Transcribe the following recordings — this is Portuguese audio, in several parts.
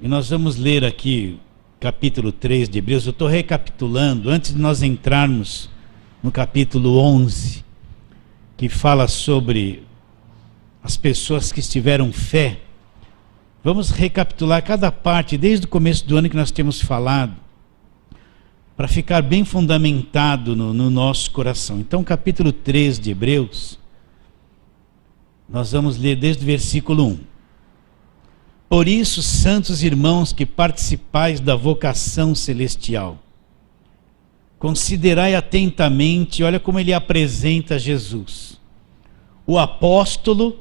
E nós vamos ler aqui capítulo 3 de Hebreus. Eu estou recapitulando, antes de nós entrarmos no capítulo 11, que fala sobre as pessoas que tiveram fé. Vamos recapitular cada parte, desde o começo do ano que nós temos falado, para ficar bem fundamentado no nosso coração. Então, capítulo 3 de Hebreus, nós vamos ler desde o versículo 1. Por isso, santos irmãos que participais da vocação celestial, considerai atentamente, olha como ele apresenta Jesus, o apóstolo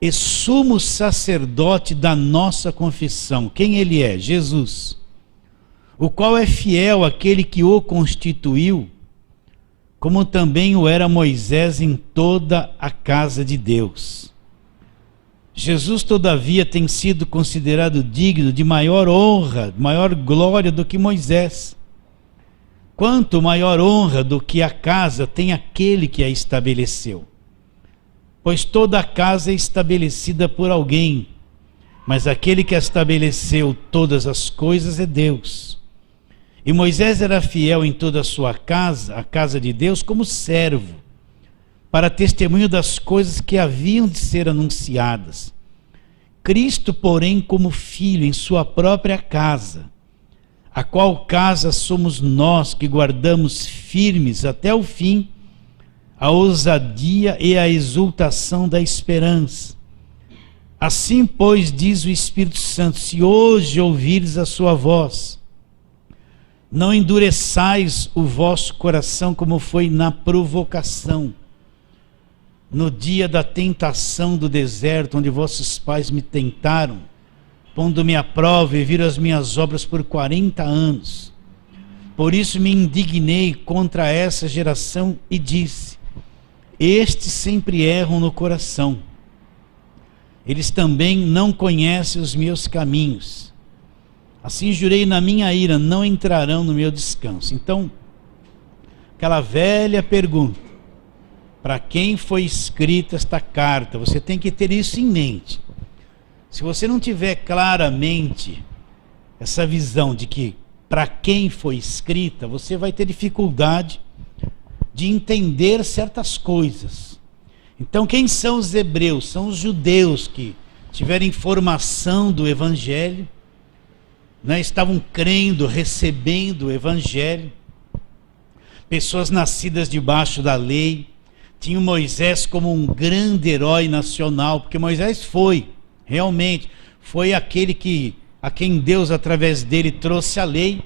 e sumo sacerdote da nossa confissão. Quem ele é? Jesus, o qual é fiel àquele que o constituiu, como também o era Moisés em toda a casa de Deus. Jesus, todavia, tem sido considerado digno de maior honra, maior glória do que Moisés. Quanto maior honra do que a casa tem aquele que a estabeleceu. Pois toda a casa é estabelecida por alguém, mas aquele que estabeleceu todas as coisas é Deus. E Moisés era fiel em toda a sua casa, a casa de Deus, como servo, para testemunho das coisas que haviam de ser anunciadas. Cristo, porém, como filho em sua própria casa, a qual casa somos nós que guardamos firmes até o fim a ousadia e a exultação da esperança. Assim, pois, diz o Espírito Santo, se hoje ouvires a sua voz, não endureçais o vosso coração como foi na provocação, no dia da tentação do deserto, onde vossos pais me tentaram, pondo-me à prova e viram as minhas obras por 40 anos. Por isso me indignei contra essa geração e disse, estes sempre erram no coração. Eles também não conhecem os meus caminhos. Assim jurei na minha ira, não entrarão no meu descanso. Então, aquela velha pergunta, para quem foi escrita esta carta? Você tem que ter isso em mente. Se você não tiver claramente essa visão de que para quem foi escrita, você vai ter dificuldade de entender certas coisas. Então, quem são os hebreus? São os judeus que tiveram informação do Evangelho, né? Estavam crendo, recebendo o Evangelho. Pessoas nascidas debaixo da lei. Tinha Moisés como um grande herói nacional, porque Moisés realmente, foi aquele a quem Deus, através dele, trouxe a lei.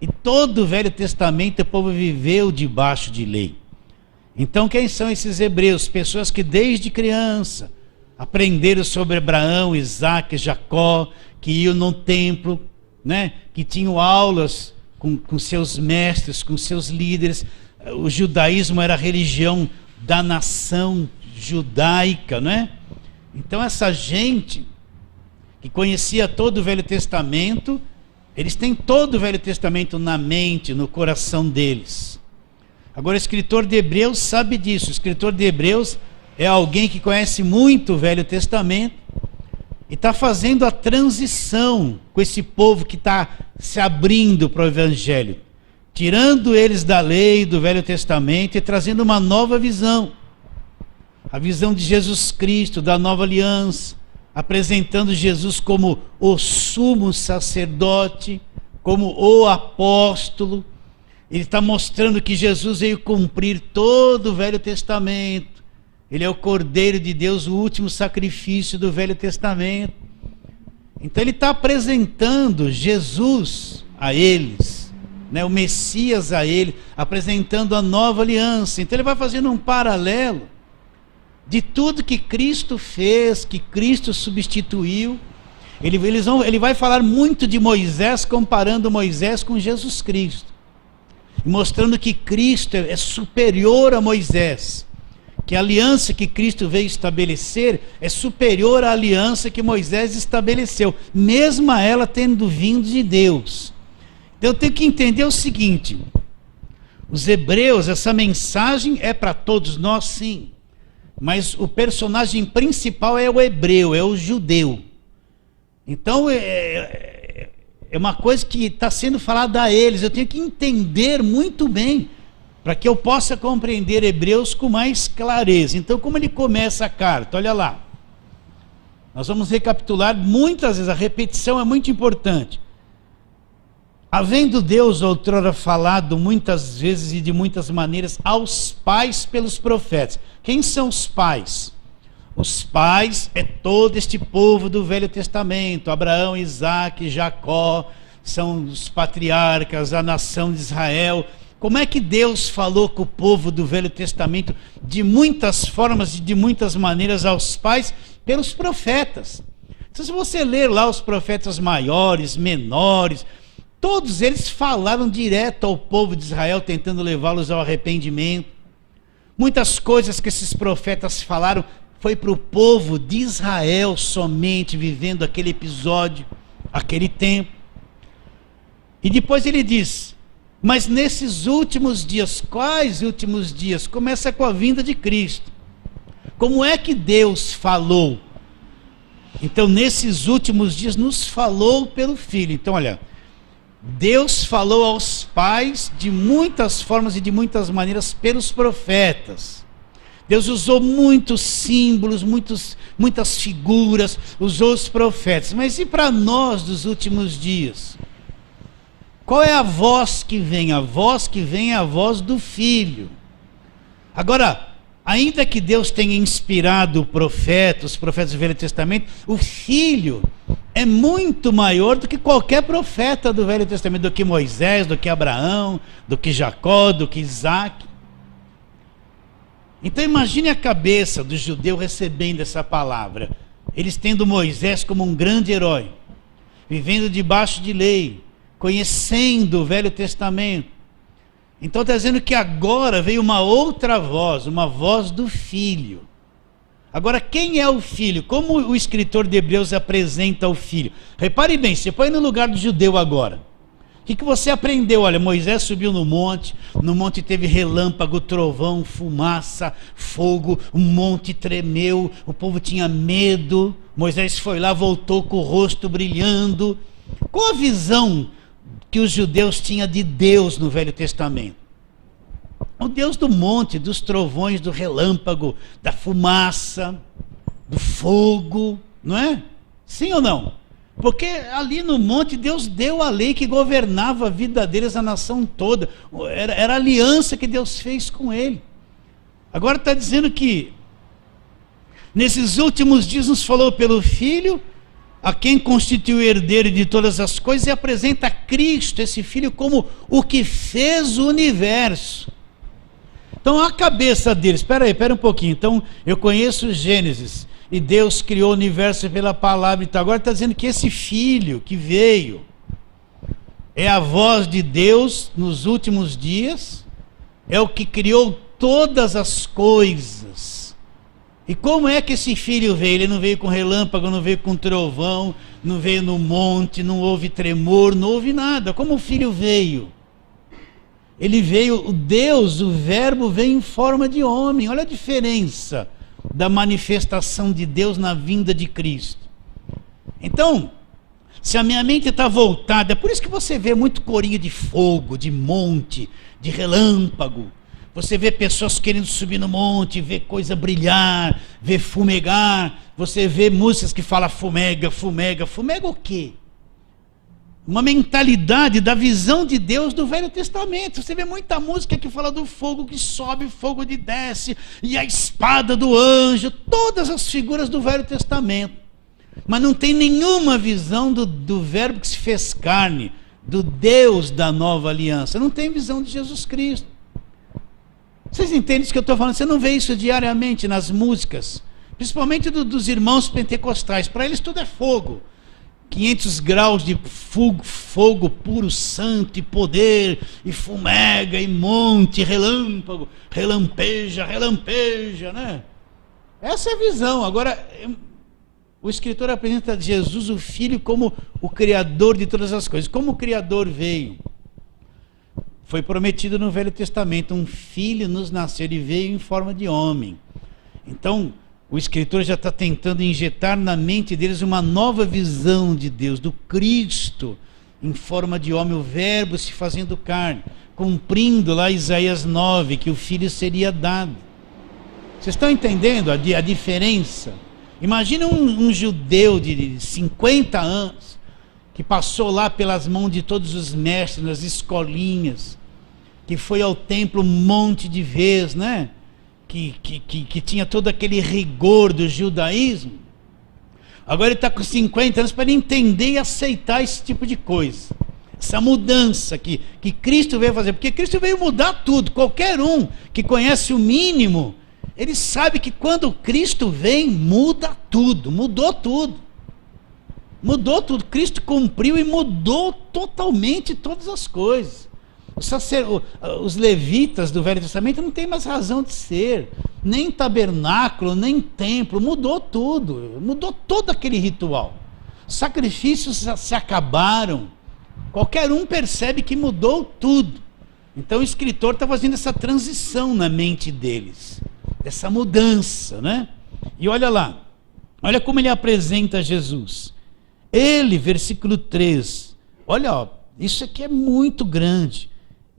E todo o Velho Testamento o povo viveu debaixo de lei. Então, quem são esses hebreus? Pessoas que desde criança aprenderam sobre Abraão, Isaac, Jacó, que iam no templo, né? Que tinham aulas com seus mestres, com seus líderes. O judaísmo era a religião da nação judaica, não é? Então essa gente que conhecia todo o Velho Testamento, eles têm todo o Velho Testamento na mente, no coração deles. Agora o escritor de Hebreus sabe disso. O escritor de Hebreus é alguém que conhece muito o Velho Testamento e está fazendo a transição com esse povo que está se abrindo para o Evangelho, tirando eles da lei do Velho Testamento e trazendo uma nova visão. A visão de Jesus Cristo, da nova aliança, apresentando Jesus como o sumo sacerdote, como o apóstolo. Ele está mostrando que Jesus veio cumprir todo o Velho Testamento. Ele é o Cordeiro de Deus, o último sacrifício do Velho Testamento. Então ele está apresentando Jesus a eles, né, o Messias a ele, apresentando a nova aliança. Então ele vai fazendo um paralelo de tudo que Cristo fez, que Cristo substituiu. Ele vai falar muito de Moisés, comparando Moisés com Jesus Cristo, mostrando que Cristo é superior a Moisés, que a aliança que Cristo veio estabelecer é superior à aliança que Moisés estabeleceu, mesmo ela tendo vindo de Deus. Então eu tenho que entender o seguinte: os hebreus, essa mensagem é para todos nós, sim, mas o personagem principal é o hebreu, é o judeu. Então, é uma coisa que está sendo falada a eles. Eu tenho que entender muito bem, para que eu possa compreender Hebreus com mais clareza. Então, como ele começa a carta? Olha lá. Nós vamos recapitular muitas vezes, a repetição é muito importante. Havendo Deus outrora falado muitas vezes e de muitas maneiras aos pais pelos profetas. Quem são os pais? Os pais é todo este povo do Velho Testamento, Abraão, Isaque, Jacó, são os patriarcas, a nação de Israel. Como é que Deus falou com o povo do Velho Testamento de muitas formas e de muitas maneiras aos pais? Pelos profetas. Então, se você ler lá os profetas maiores, menores, todos eles falaram direto ao povo de Israel, tentando levá-los ao arrependimento. Muitas coisas que esses profetas falaram foi para o povo de Israel somente, vivendo aquele episódio, aquele tempo. E depois ele diz, mas nesses últimos dias, quais últimos dias? Começa com a vinda de Cristo. Como é que Deus falou? Então, nesses últimos dias, nos falou pelo Filho. Então, olha, Deus falou aos pais de muitas formas e de muitas maneiras pelos profetas. Deus usou muitos símbolos, muitas figuras, usou os profetas. Mas e para nós dos últimos dias? Qual é a voz que vem? A voz que vem é a voz do Filho. Agora, ainda que Deus tenha inspirado os profetas do Velho Testamento, o Filho é muito maior do que qualquer profeta do Velho Testamento, do que Moisés, do que Abraão, do que Jacó, do que Isaque. Então imagine a cabeça do judeu recebendo essa palavra. Eles tendo Moisés como um grande herói, vivendo debaixo de lei, conhecendo o Velho Testamento. Então está dizendo que agora veio uma outra voz, uma voz do Filho. Agora, quem é o Filho? Como o escritor de Hebreus apresenta o Filho? Repare bem, você põe no lugar do judeu agora. O que você aprendeu? Olha, Moisés subiu no monte teve relâmpago, trovão, fumaça, fogo, o monte tremeu, o povo tinha medo, Moisés foi lá, voltou com o rosto brilhando. Qual a visão que os judeus tinham de Deus no Velho Testamento? O Deus do monte, dos trovões, do relâmpago, da fumaça, do fogo, não é? Sim ou não? Porque ali no monte Deus deu a lei que governava a vida deles, a nação toda. Era a aliança que Deus fez com ele. Agora está dizendo que nesses últimos dias nos falou pelo Filho, a quem constituiu herdeiro de todas as coisas, e apresenta Cristo, esse Filho, como o que fez o universo. Então a cabeça deles, espera um pouquinho, então eu conheço Gênesis, e Deus criou o universo pela palavra e tal. Agora está dizendo que esse Filho que veio é a voz de Deus nos últimos dias, é o que criou todas as coisas. E como é que esse Filho veio? Ele não veio com relâmpago, não veio com trovão, não veio no monte, não houve tremor, não houve nada. Como o Filho veio? Ele veio, o Deus, o Verbo veio em forma de homem. Olha a diferença da manifestação de Deus na vinda de Cristo. Então, se a minha mente está voltada, é por isso que você vê muito corinho de fogo, de monte, de relâmpago. Você vê pessoas querendo subir no monte, vê coisa brilhar, vê fumegar. Você vê músicas que falam fumega, fumega. Fumega o quê? Uma mentalidade da visão de Deus do Velho Testamento. Você vê muita música que fala do fogo que sobe, fogo que desce, e a espada do anjo, todas as figuras do Velho Testamento. Mas não tem nenhuma visão do Verbo que se fez carne, do Deus da nova aliança. Não tem visão de Jesus Cristo. Vocês entendem isso que eu estou falando? Você não vê isso diariamente nas músicas, principalmente dos irmãos pentecostais. Para eles tudo é fogo. 500 graus de fogo puro, santo, e poder, e fumega, e monte, relâmpago, relampeja, né? Essa é a visão. Agora, o escritor apresenta Jesus, o Filho, como o Criador de todas as coisas. Como o Criador veio? Foi prometido no Velho Testamento, um Filho nos nasceu, ele veio em forma de homem. Então, o escritor já está tentando injetar na mente deles uma nova visão de Deus, do Cristo, em forma de homem, o verbo se fazendo carne, cumprindo lá Isaías 9, que o Filho seria dado. Vocês estão entendendo a diferença? Imagina um judeu de 50 anos, que passou lá pelas mãos de todos os mestres, nas escolinhas, que foi ao templo um monte de vezes, né? Que tinha todo aquele rigor do judaísmo. Agora ele está com 50 anos para ele entender e aceitar esse tipo de coisa. Essa mudança que Cristo veio fazer. Porque Cristo veio mudar tudo. Qualquer um que conhece o mínimo, ele sabe que quando Cristo vem, muda tudo. Mudou tudo. Mudou tudo. Cristo cumpriu e mudou totalmente todas as coisas. Os levitas do Velho Testamento não tem mais razão de ser, nem tabernáculo, nem templo, mudou tudo, mudou todo aquele ritual. Sacrifícios se acabaram, qualquer um percebe que mudou tudo. Então o escritor está fazendo essa transição na mente deles, essa mudança, né? E olha lá, olha como ele apresenta Jesus. Ele, versículo 3, olha, ó, isso aqui é muito grande.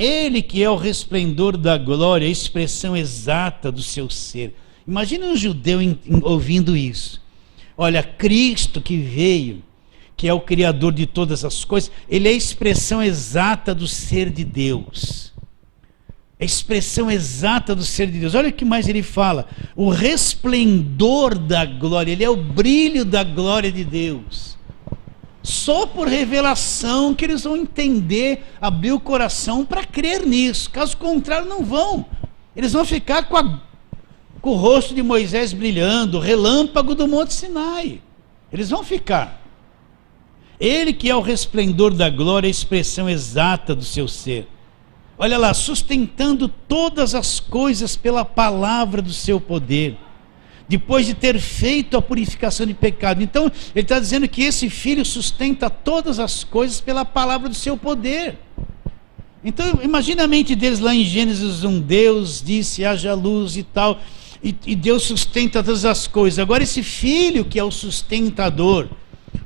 Ele que é o resplendor da glória, a expressão exata do seu ser. Imagina um judeu ouvindo isso. Olha, Cristo que veio, que é o Criador de todas as coisas, ele é a expressão exata do ser de Deus. A expressão exata do ser de Deus. Olha o que mais ele fala. O resplendor da glória, ele é o brilho da glória de Deus. Só por revelação que eles vão entender, abrir o coração para crer nisso. Caso contrário, não vão. Eles vão ficar com o rosto de Moisés brilhando, o relâmpago do Monte Sinai. Eles vão ficar. Ele que é o resplendor da glória, a expressão exata do seu ser. Olha lá, sustentando todas as coisas pela palavra do seu poder. Depois de ter feito a purificação de pecado. Então, ele está dizendo que esse Filho sustenta todas as coisas pela palavra do seu poder. Então, imagina a mente deles lá em Gênesis 1, Deus disse, haja luz e tal, e Deus sustenta todas as coisas. Agora esse Filho que é o sustentador,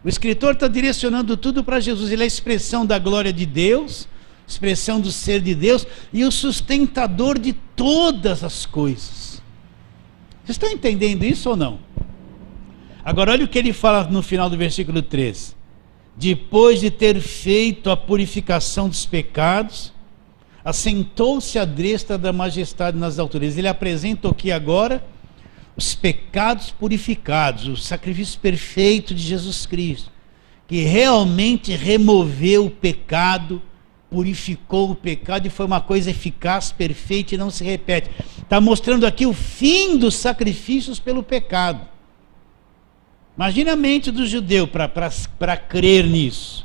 o escritor está direcionando tudo para Jesus. Ele é a expressão da glória de Deus, expressão do ser de Deus, e o sustentador de todas as coisas. Vocês estão entendendo isso ou não? Agora olha o que ele fala no final do versículo 3. Depois de ter feito a purificação dos pecados, assentou-se à destra da majestade nas alturas. Ele apresenta aqui agora os pecados purificados, o sacrifício perfeito de Jesus Cristo, que realmente removeu o pecado, purificou o pecado e foi uma coisa eficaz, perfeita e não se repete. Está mostrando aqui o fim dos sacrifícios pelo pecado. Imagina a mente do judeu para crer nisso.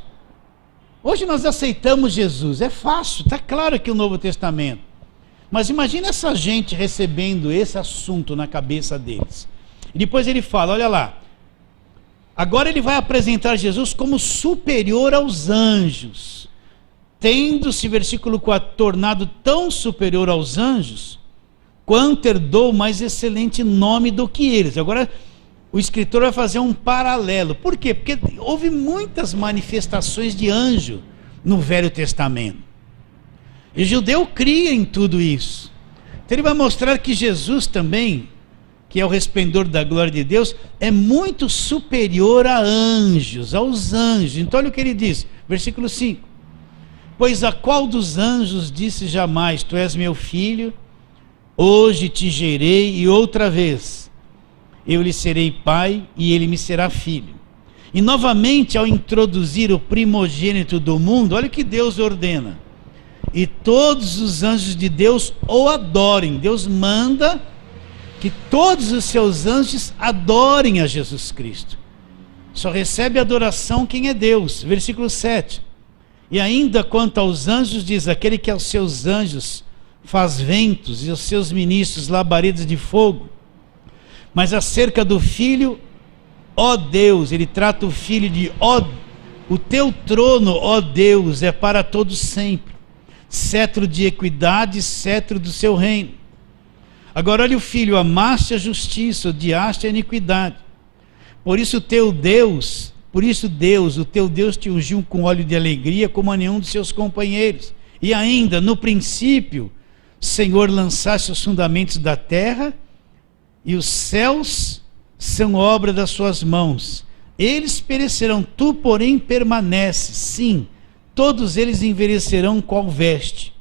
Hoje nós aceitamos Jesus, é fácil, está claro aqui o Novo Testamento. Mas imagina essa gente recebendo esse assunto na cabeça deles. E depois ele fala, olha lá, agora ele vai apresentar Jesus como superior aos anjos. Tendo-se, versículo 4, tornado tão superior aos anjos, quanto herdou mais excelente nome do que eles. Agora, o escritor vai fazer um paralelo. Por quê? Porque houve muitas manifestações de anjo no Velho Testamento. E o judeu cria em tudo isso. Então ele vai mostrar que Jesus também, que é o resplendor da glória de Deus, é muito superior a anjos, aos anjos. Então olha o que ele diz, versículo 5. Pois a qual dos anjos disse jamais, tu és meu filho, hoje te gerei, e outra vez, eu lhe serei pai, e ele me será filho. E novamente, ao introduzir o primogênito do mundo, olha o que Deus ordena. E todos os anjos de Deus o adorem. Deus manda que todos os seus anjos adorem a Jesus Cristo. Só recebe adoração quem é Deus. Versículo 7. E ainda quanto aos anjos, diz, aquele que aos seus anjos faz ventos e aos seus ministros labaredas de fogo. Mas acerca do Filho, ó Deus, ele trata o Filho de, ó, o teu trono, ó Deus, é para todos sempre. Cetro de equidade, cetro do seu reino. Agora olha o filho, amaste a justiça, odiaste a iniquidade. Por isso Deus, o teu Deus te ungiu com óleo de alegria como a nenhum dos seus companheiros. E ainda, no princípio, Senhor, lançaste os fundamentos da terra, e os céus são obra das suas mãos. Eles perecerão, tu, porém, permaneces. Sim, todos eles envelhecerão qual veste.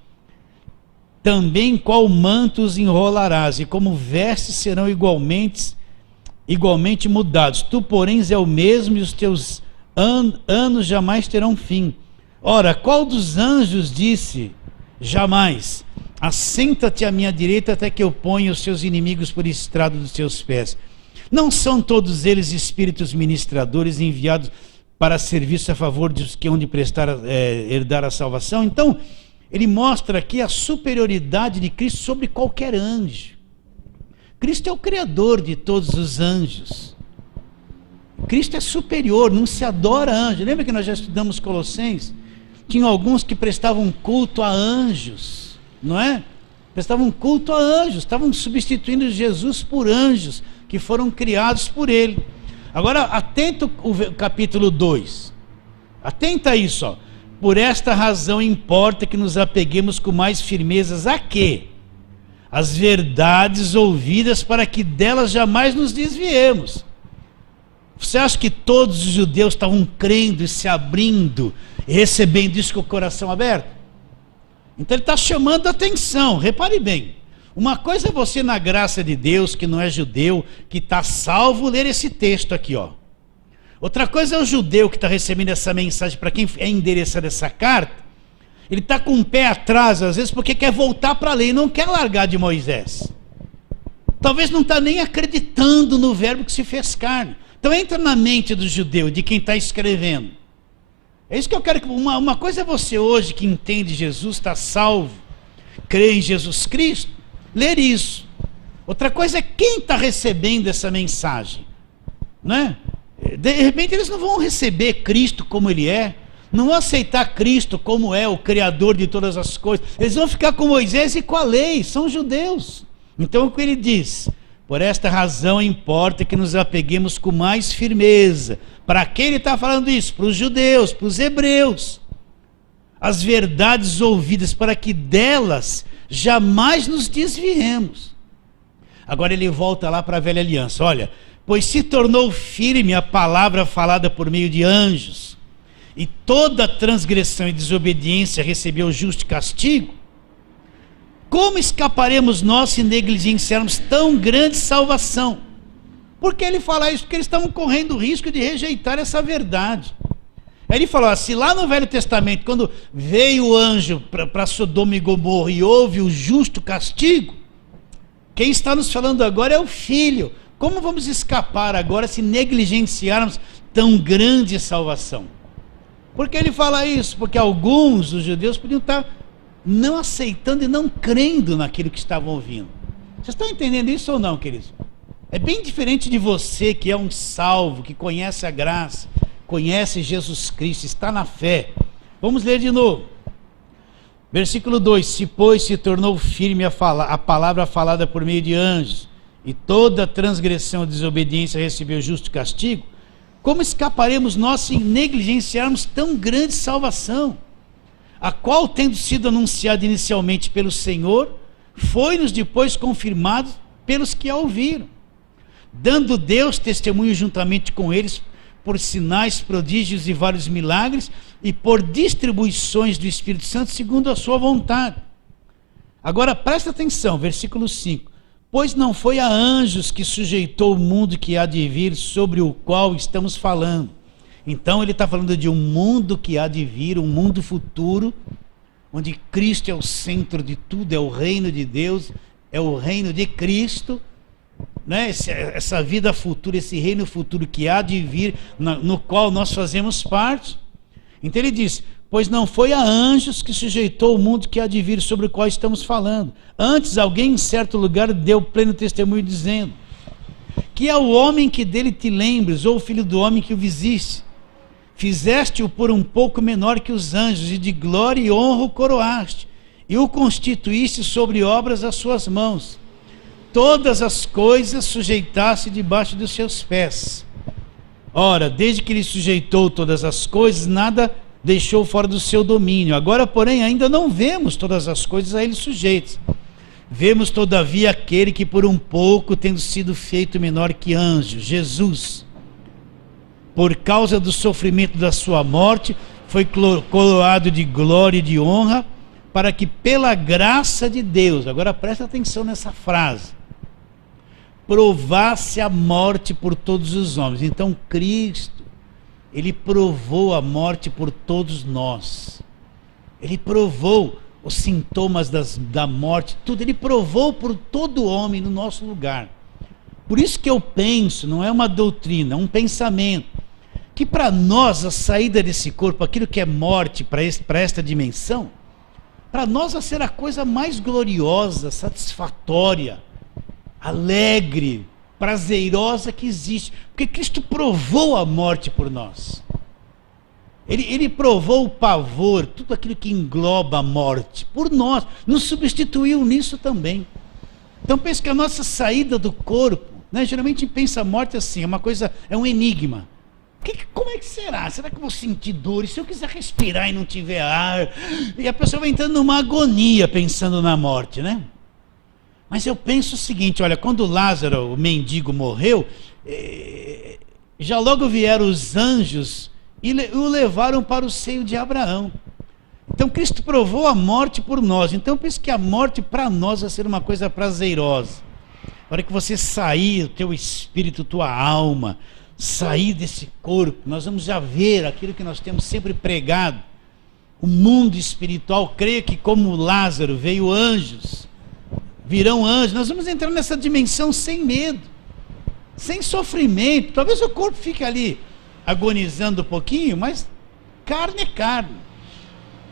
Também qual manto os enrolarás, e como vestes serão igualmente mudados. Tu, porém, és o mesmo, e os teus anos jamais terão fim. Ora, qual dos anjos disse, jamais, assenta-te à minha direita até que eu ponha os seus inimigos por estrado dos seus pés? Não são todos eles espíritos ministradores enviados para serviço a favor dos que hão de herdar a salvação? Então, ele mostra aqui a superioridade de Cristo sobre qualquer anjo. Cristo é o Criador de todos os anjos. Cristo é superior, não se adora anjo. Lembra que nós já estudamos Colossenses? Tinha alguns que prestavam culto a anjos, não é? Prestavam culto a anjos, estavam substituindo Jesus por anjos que foram criados por ele. Agora, atenta o capítulo 2. Atenta a isso, ó. Por esta razão importa que nos apeguemos com mais firmezas a quê? As verdades ouvidas, para que delas jamais nos desviemos. Você acha que todos os judeus estavam crendo e se abrindo e recebendo isso com o coração aberto? Então ele está chamando a atenção. Repare bem, uma coisa é você, na graça de Deus, que não é judeu, que está salvo, ler esse texto aqui, ó. Outra coisa é o judeu que está recebendo essa mensagem, para quem é endereçada essa carta. Ele está com o pé atrás, às vezes, porque quer voltar para a lei, não quer largar de Moisés. Talvez não está nem acreditando no verbo que se fez carne. Então entra na mente do judeu, de quem está escrevendo. É isso que eu quero que... Uma coisa é você hoje que entende Jesus, está salvo, crê em Jesus Cristo, ler isso. Outra coisa é quem está recebendo essa mensagem, né? De repente eles não vão receber Cristo como ele é, não vão aceitar Cristo como é o Criador de todas as coisas. Eles vão ficar com Moisés e com a lei, são judeus. Então o que ele diz? Por esta razão importa que nos apeguemos com mais firmeza. Para quem ele está falando isso? Para os judeus, para os hebreus. As verdades ouvidas, para que delas jamais nos desviemos. Agora ele volta lá para a velha aliança. Olha, pois se tornou firme a palavra falada por meio de anjos, e toda transgressão e desobediência recebeu justo castigo, como escaparemos nós se negligenciarmos tão grande salvação? Por que ele fala isso? Porque eles estavam correndo o risco de rejeitar essa verdade. Aí ele falou, se lá no Velho Testamento, quando veio o anjo para Sodoma e Gomorra e houve o justo castigo, quem está nos falando agora é o Filho. Como vamos escapar agora se negligenciarmos tão grande salvação? Por que ele fala isso? Porque alguns dos judeus podiam estar não aceitando e não crendo naquilo que estavam ouvindo. Vocês estão entendendo isso ou não, queridos? É bem diferente de você que é um salvo, que conhece a graça, conhece Jesus Cristo, está na fé. Vamos ler de novo. Versículo 2: se pois se tornou firme a palavra falada por meio de anjos, e toda transgressão e desobediência recebeu justo castigo, como escaparemos nós se negligenciarmos tão grande salvação, a qual, tendo sido anunciada inicialmente pelo Senhor, foi-nos depois confirmado pelos que a ouviram, dando Deus testemunho juntamente com eles por sinais, prodígios e vários milagres, e por distribuições do Espírito Santo segundo a sua vontade. Agora presta atenção, versículo 5: pois não foi a anjos que sujeitou o mundo que há de vir, sobre o qual estamos falando. Então ele está falando de um mundo que há de vir, um mundo futuro, onde Cristo é o centro de tudo, é o reino de Deus, é o reino de Cristo, né? Essa vida futura, esse reino futuro que há de vir, no qual nós fazemos parte. Então ele diz, pois não foi a anjos que sujeitou o mundo que há de vir, sobre o qual estamos falando. Antes alguém em certo lugar deu pleno testemunho, dizendo, que é o homem que dele te lembres, ou o filho do homem que o visiste. Fizeste-o por um pouco menor que os anjos, e de glória e honra o coroaste, e o constituíste sobre obras das suas mãos. todas as coisas sujeitasse debaixo dos seus pés. Ora, desde que ele sujeitou todas as coisas, nada deixou fora do seu domínio. Agora, porém, ainda não vemos todas as coisas a ele sujeitas. Vemos, todavia, aquele que por um pouco, tendo sido feito menor que anjo, Jesus, por causa do sofrimento da sua morte, foi coroado de glória e de honra, para que pela graça de Deus, agora presta atenção nessa frase, provasse a morte por todos os homens. Então Cristo, ele provou a morte por todos nós. Ele provou os sintomas da morte, tudo. Ele provou por todo homem no nosso lugar. Por isso que eu penso, não é uma doutrina, é um pensamento, que para nós a saída desse corpo, aquilo que é morte para esta dimensão, para nós vai ser a coisa mais gloriosa, satisfatória, alegre, prazerosa que existe, porque Cristo provou a morte por nós. Ele provou o pavor, tudo aquilo que engloba a morte, por nós, nos substituiu nisso também. Então pensa que a nossa saída do corpo, né, geralmente pensa a morte assim, é uma coisa, é um enigma. Como é que será? Será que eu vou sentir dor? E se eu quiser respirar e não tiver ar? E a pessoa vai entrando numa agonia pensando na morte, né? Mas eu penso o seguinte, olha, quando Lázaro, o mendigo, morreu, já logo vieram os anjos e o levaram para o seio de Abraão. Então Cristo provou a morte por nós. Então eu penso que a morte para nós vai ser uma coisa prazerosa. A hora que você sair, o teu espírito, tua alma, sair desse corpo, nós vamos já ver aquilo que nós temos sempre pregado. O mundo espiritual, creio que como Lázaro veio anjos, virão anjos, nós vamos entrar nessa dimensão sem medo, sem sofrimento. Talvez o corpo fique ali agonizando um pouquinho, mas carne é carne.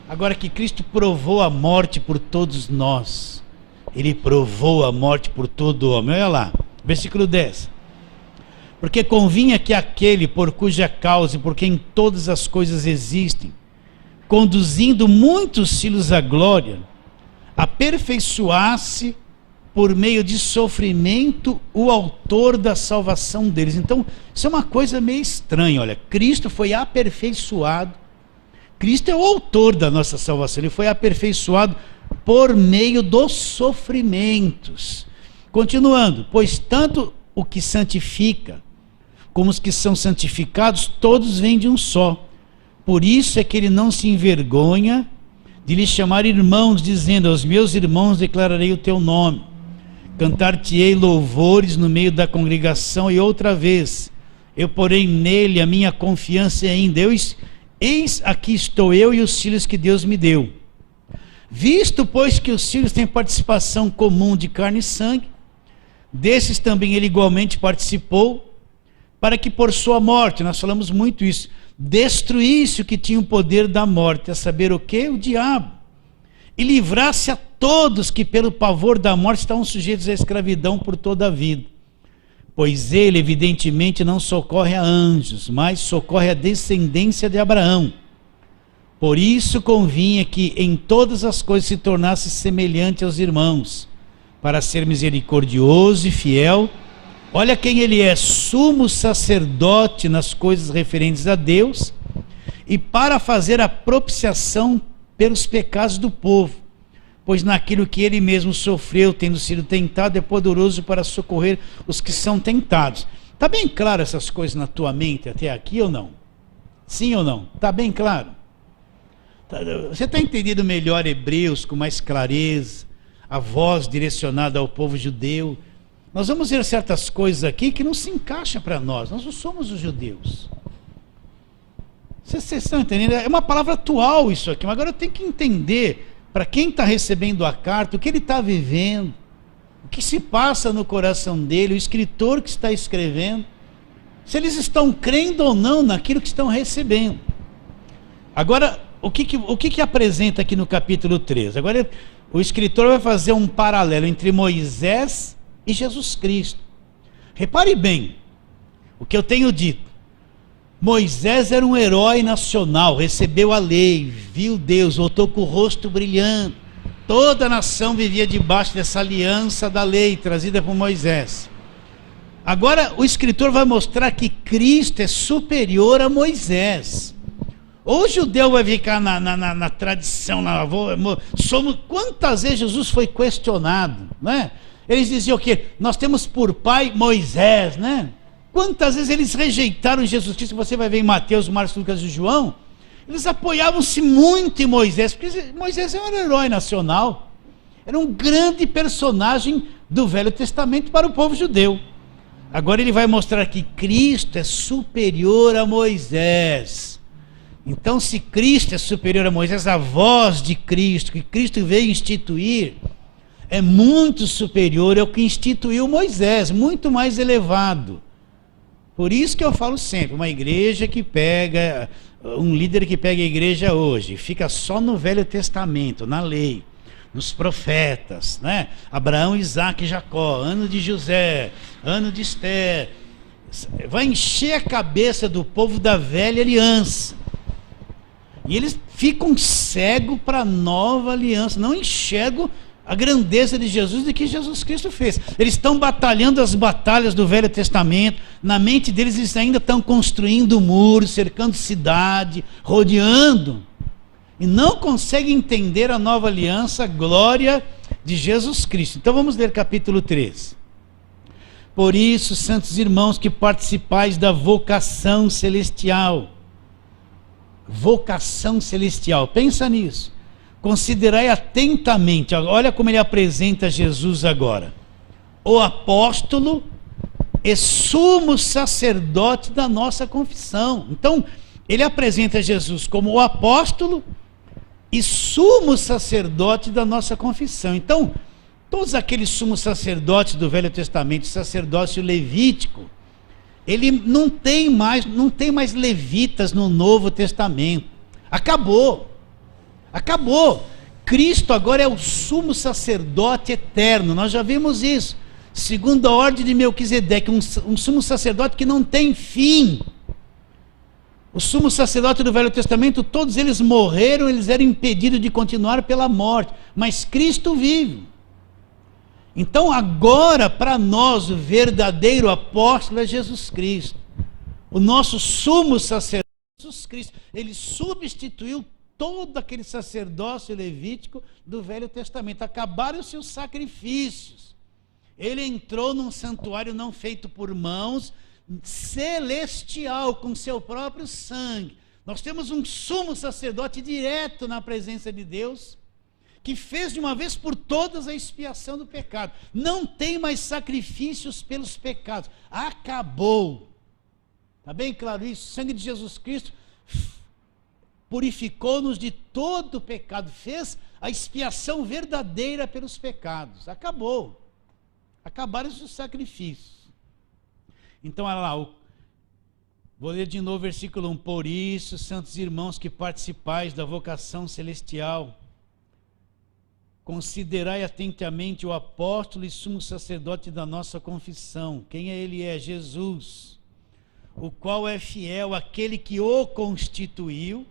Agora que Cristo provou a morte por todos nós, ele provou a morte por todo homem. Olha lá, versículo 10. Porque convinha que aquele por cuja causa e por quem todas as coisas existem, conduzindo muitos filhos à glória, aperfeiçoasse por meio de sofrimento o autor da salvação deles. Então, isso é uma coisa meio estranha, olha, Cristo foi aperfeiçoado, Cristo é o autor da nossa salvação, ele foi aperfeiçoado por meio dos sofrimentos. Continuando, pois tanto o que santifica, como os que são santificados, todos vêm de um só. Por isso é que ele não se envergonha de lhe chamar irmãos, dizendo, aos meus irmãos declararei o teu nome. Cantar-te-ei louvores no meio da congregação, e outra vez, eu porei nele a minha confiança ainda. Eis aqui estou eu e os filhos que Deus me deu. Visto, pois, que os filhos têm participação comum de carne e sangue, desses também ele igualmente participou, para que por sua morte, nós falamos muito isso, destruísse o que tinha o poder da morte, a saber o quê? O diabo, e livrasse a todos que pelo pavor da morte estavam sujeitos à escravidão por toda a vida. Pois ele evidentemente não socorre a anjos, mas socorre a descendência de Abraão. Por isso convinha que em todas as coisas se tornasse semelhante aos irmãos, para ser misericordioso e fiel. Olha quem ele é, sumo sacerdote nas coisas referentes a Deus, e para fazer a propiciação pelos pecados do povo, pois naquilo que ele mesmo sofreu, tendo sido tentado, é poderoso para socorrer os que são tentados. Está bem claro essas coisas na tua mente até aqui ou não? Sim ou não? Está bem claro? Você está entendendo melhor Hebreus com mais clareza, a voz direcionada ao povo judeu? Nós vamos ver certas coisas aqui que não se encaixam para nós não somos os judeus. Vocês estão entendendo? É uma palavra atual isso aqui, mas agora eu tenho que entender, para quem está recebendo a carta, o que ele está vivendo, o que se passa no coração dele, o escritor que está escrevendo, se eles estão crendo ou não naquilo que estão recebendo. Agora, o que apresenta aqui no capítulo 3? Agora, o escritor vai fazer um paralelo entre Moisés e Jesus Cristo. Repare bem o que eu tenho dito. Moisés era um herói nacional, recebeu a lei, viu Deus, voltou com o rosto brilhando, Toda a nação vivia debaixo dessa aliança da lei trazida por Moisés. Agora o escritor vai mostrar que Cristo é superior a Moisés. Ou o judeu vai ficar na tradição, quantas vezes Jesus foi questionado, né? Eles diziam que nós temos por pai Moisés, né? Quantas vezes eles rejeitaram Jesus Cristo? Você vai ver em Mateus, Marcos, Lucas e João. Eles apoiavam-se muito em Moisés, porque Moisés era um herói nacional, era um grande personagem do Velho Testamento para o povo judeu. Agora ele vai mostrar que Cristo é superior a Moisés. Então, se Cristo é superior a Moisés, a voz de Cristo, que Cristo veio instituir, é muito superior ao que instituiu Moisés, muito mais elevado. Por isso que eu falo sempre, uma igreja que pega, um líder que pega a igreja hoje, fica só no Velho Testamento, na lei, nos profetas, né? Abraão, Isaac e Jacó, ano de José, ano de Esther, vai encher a cabeça do povo da velha aliança. E eles ficam cegos para a nova aliança, não enxergam a grandeza de Jesus e do que Jesus Cristo fez. Eles estão batalhando as batalhas do Velho Testamento, na mente deles eles ainda estão construindo muros, cercando cidade, rodeando, e não conseguem entender a nova aliança, a glória de Jesus Cristo. Então vamos ler capítulo 3. Por isso, santos irmãos, que participais da vocação celestial, pensa nisso, considerai atentamente, olha como ele apresenta Jesus agora, o apóstolo e sumo sacerdote da nossa confissão. Então ele apresenta Jesus como o apóstolo e sumo sacerdote da nossa confissão. Então todos aqueles sumos sacerdotes do Velho Testamento, sacerdócio levítico, ele não tem mais levitas no Novo Testamento. Acabou. Cristo agora é o sumo sacerdote eterno. Nós já vimos isso. Segundo a ordem de Melquisedeque, um sumo sacerdote que não tem fim. O sumo sacerdote do Velho Testamento, todos eles morreram, eles eram impedidos de continuar pela morte. Mas Cristo vive. Então agora para nós o verdadeiro apóstolo é Jesus Cristo, o nosso sumo sacerdote, Jesus Cristo. Ele substituiu todo aquele sacerdócio levítico do Velho Testamento, acabaram os seus sacrifícios, ele entrou num santuário não feito por mãos, celestial, com seu próprio sangue. Nós temos um sumo sacerdote direto na presença de Deus, que fez de uma vez por todas a expiação do pecado. Não tem mais sacrifícios pelos pecados. Acabou. Está bem claro isso? O sangue de Jesus Cristo purificou-nos de todo o pecado. Fez a expiação verdadeira pelos pecados. Acabou. Acabaram os sacrifícios. Então, olha lá. Vou ler de novo o versículo 1. Por isso, santos irmãos que participais da vocação celestial, considerai atentamente o apóstolo e sumo sacerdote da nossa confissão. Quem é ele? É Jesus, o qual é fiel, aquele que o constituiu,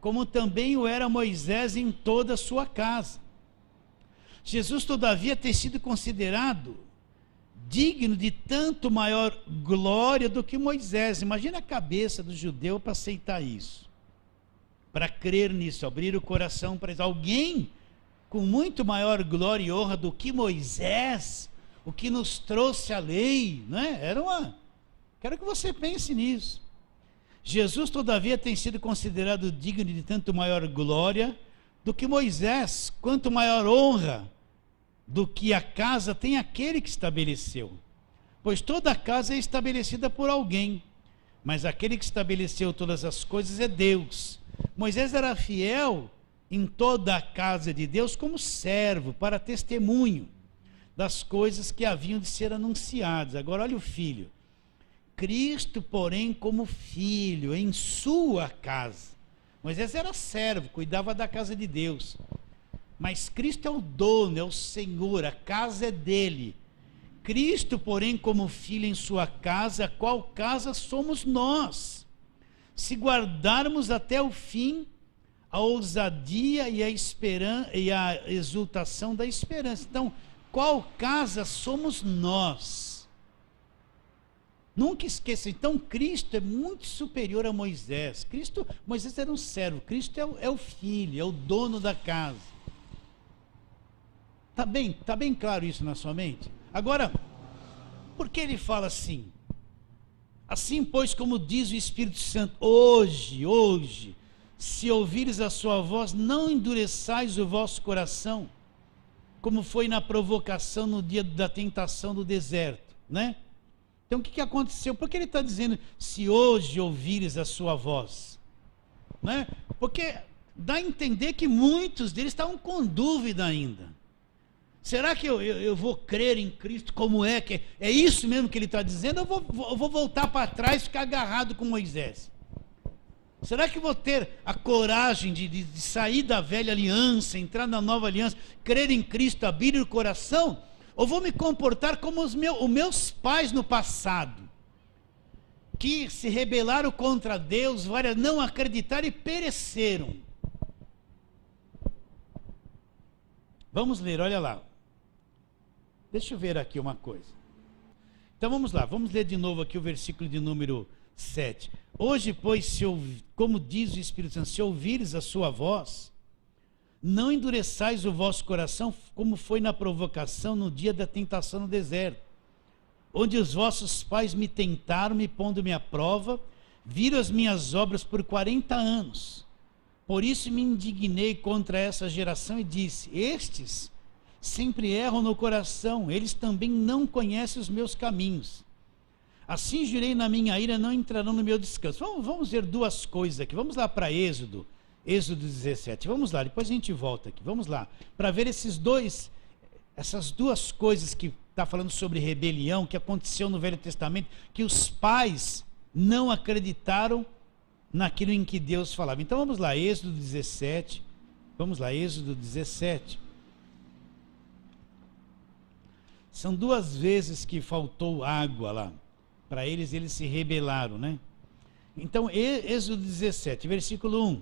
como também o era Moisés em toda a sua casa. Jesus, todavia, tem sido considerado digno de tanto maior glória do que Moisés. Imagina a cabeça do judeu para aceitar isso, para crer nisso, abrir o coração para alguém com muito maior glória e honra do que Moisés, o que nos trouxe a lei, né? Quero que você pense nisso. Jesus, todavia, tem sido considerado digno de tanto maior glória do que Moisés, quanto maior honra do que a casa tem aquele que estabeleceu. Pois toda a casa é estabelecida por alguém, mas aquele que estabeleceu todas as coisas é Deus. Moisés era fiel em toda a casa de Deus como servo, para testemunho das coisas que haviam de ser anunciadas. Agora olha o filho. Cristo, porém, como filho em sua casa. Moisés era servo, cuidava da casa de Deus. Mas Cristo é o dono, é o Senhor, a casa é dele. Cristo, porém, como filho em sua casa, a qual casa somos nós, se guardarmos até o fim a ousadia e a exultação da esperança. Então, qual casa somos nós? Nunca esqueça, então Cristo é muito superior a Moisés. Moisés era um servo, Cristo é o filho, é o dono da casa. Tá bem claro isso na sua mente? Agora, por que ele fala assim? Assim, pois, como diz o Espírito Santo, hoje, se ouvires a sua voz, não endureçais o vosso coração, como foi na provocação no dia da tentação do deserto, né? Então o que aconteceu? Por que ele está dizendo, se hoje ouvires a sua voz? Né? Porque dá a entender que muitos deles estavam com dúvida ainda. Será que eu vou crer em Cristo como é? Que é isso mesmo que ele está dizendo? Ou eu vou voltar para trás e ficar agarrado com Moisés? Será que vou ter a coragem de sair da velha aliança, entrar na nova aliança, crer em Cristo, abrir o coração? Ou vou me comportar como os meus pais no passado, que se rebelaram contra Deus, não acreditaram e pereceram? Vamos ler, olha lá. Deixa eu ver aqui uma coisa. Então vamos lá, vamos ler de novo aqui o versículo de número 7. Hoje, pois, como diz o Espírito Santo, se ouvires a sua voz, não endureçais o vosso coração, como foi na provocação no dia da tentação no deserto, onde os vossos pais me tentaram, me pondo-me à prova, viram as minhas obras por 40 anos. Por isso me indignei contra essa geração e disse, estes sempre erram no coração, eles também não conhecem os meus caminhos. Assim jurei na minha ira, não entrarão no meu descanso. Vamos ver duas coisas aqui. Vamos lá para Êxodo 17. Vamos lá, depois a gente volta aqui. Vamos lá, para ver essas duas coisas que está falando sobre rebelião, que aconteceu no Velho Testamento, que os pais não acreditaram naquilo em que Deus falava. Então vamos lá, Êxodo 17. Vamos lá, Êxodo 17. São duas vezes que faltou água lá. Para eles se rebelaram, né? Então, Êxodo 17, versículo 1.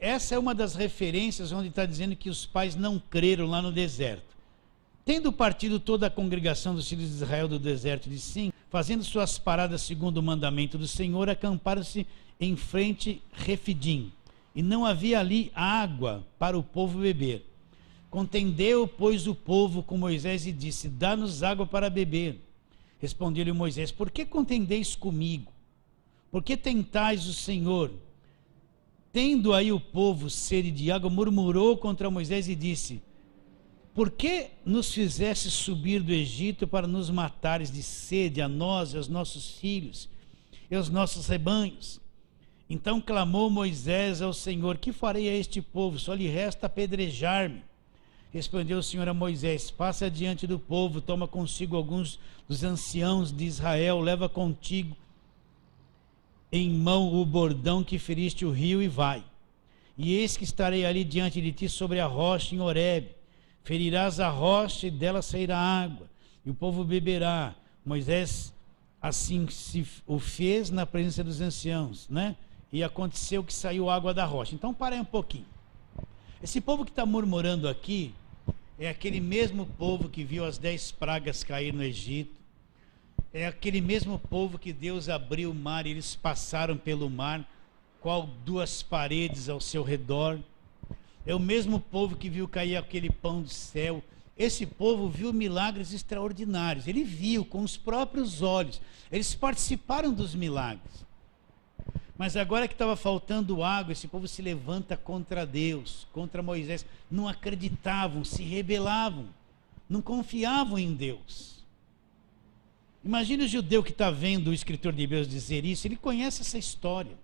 Essa é uma das referências onde está dizendo que os pais não creram lá no deserto. Tendo partido toda a congregação dos filhos de Israel do deserto de Sim, fazendo suas paradas segundo o mandamento do Senhor, acamparam-se em frente Refidim. E não havia ali água para o povo beber. Contendeu, pois, o povo com Moisés e disse, dá-nos água para beber. Respondeu-lhe Moisés, por que contendeis comigo? Por que tentais o Senhor? Tendo aí o povo sede de água, murmurou contra Moisés e disse, por que nos fizeste subir do Egito para nos matares de sede a nós e aos nossos filhos e aos nossos rebanhos? Então clamou Moisés ao Senhor, que farei a este povo? Só lhe resta apedrejar-me. Respondeu o Senhor a Moisés, passa adiante do povo, toma consigo alguns dos anciãos de Israel, leva contigo em mão o bordão que feriste o rio e vai. E eis que estarei ali diante de ti sobre a rocha em Horebe. Ferirás a rocha e dela sairá água, e o povo beberá. Moisés assim o fez na presença dos anciãos, né? E aconteceu que saiu água da rocha. Então para aí um pouquinho. Esse povo que está murmurando aqui é aquele mesmo povo que viu as 10 pragas cair no Egito. É aquele mesmo povo que Deus abriu o mar e eles passaram pelo mar, qual 2 paredes ao seu redor. É o mesmo povo que viu cair aquele pão do céu. Esse povo viu milagres extraordinários. Ele viu com os próprios olhos. Eles participaram dos milagres. Mas agora que estava faltando água, esse povo se levanta contra Deus, contra Moisés. Não acreditavam, se rebelavam, não confiavam em Deus. Imagina o judeu que está vendo o escritor de Hebreus dizer isso, ele conhece essa história.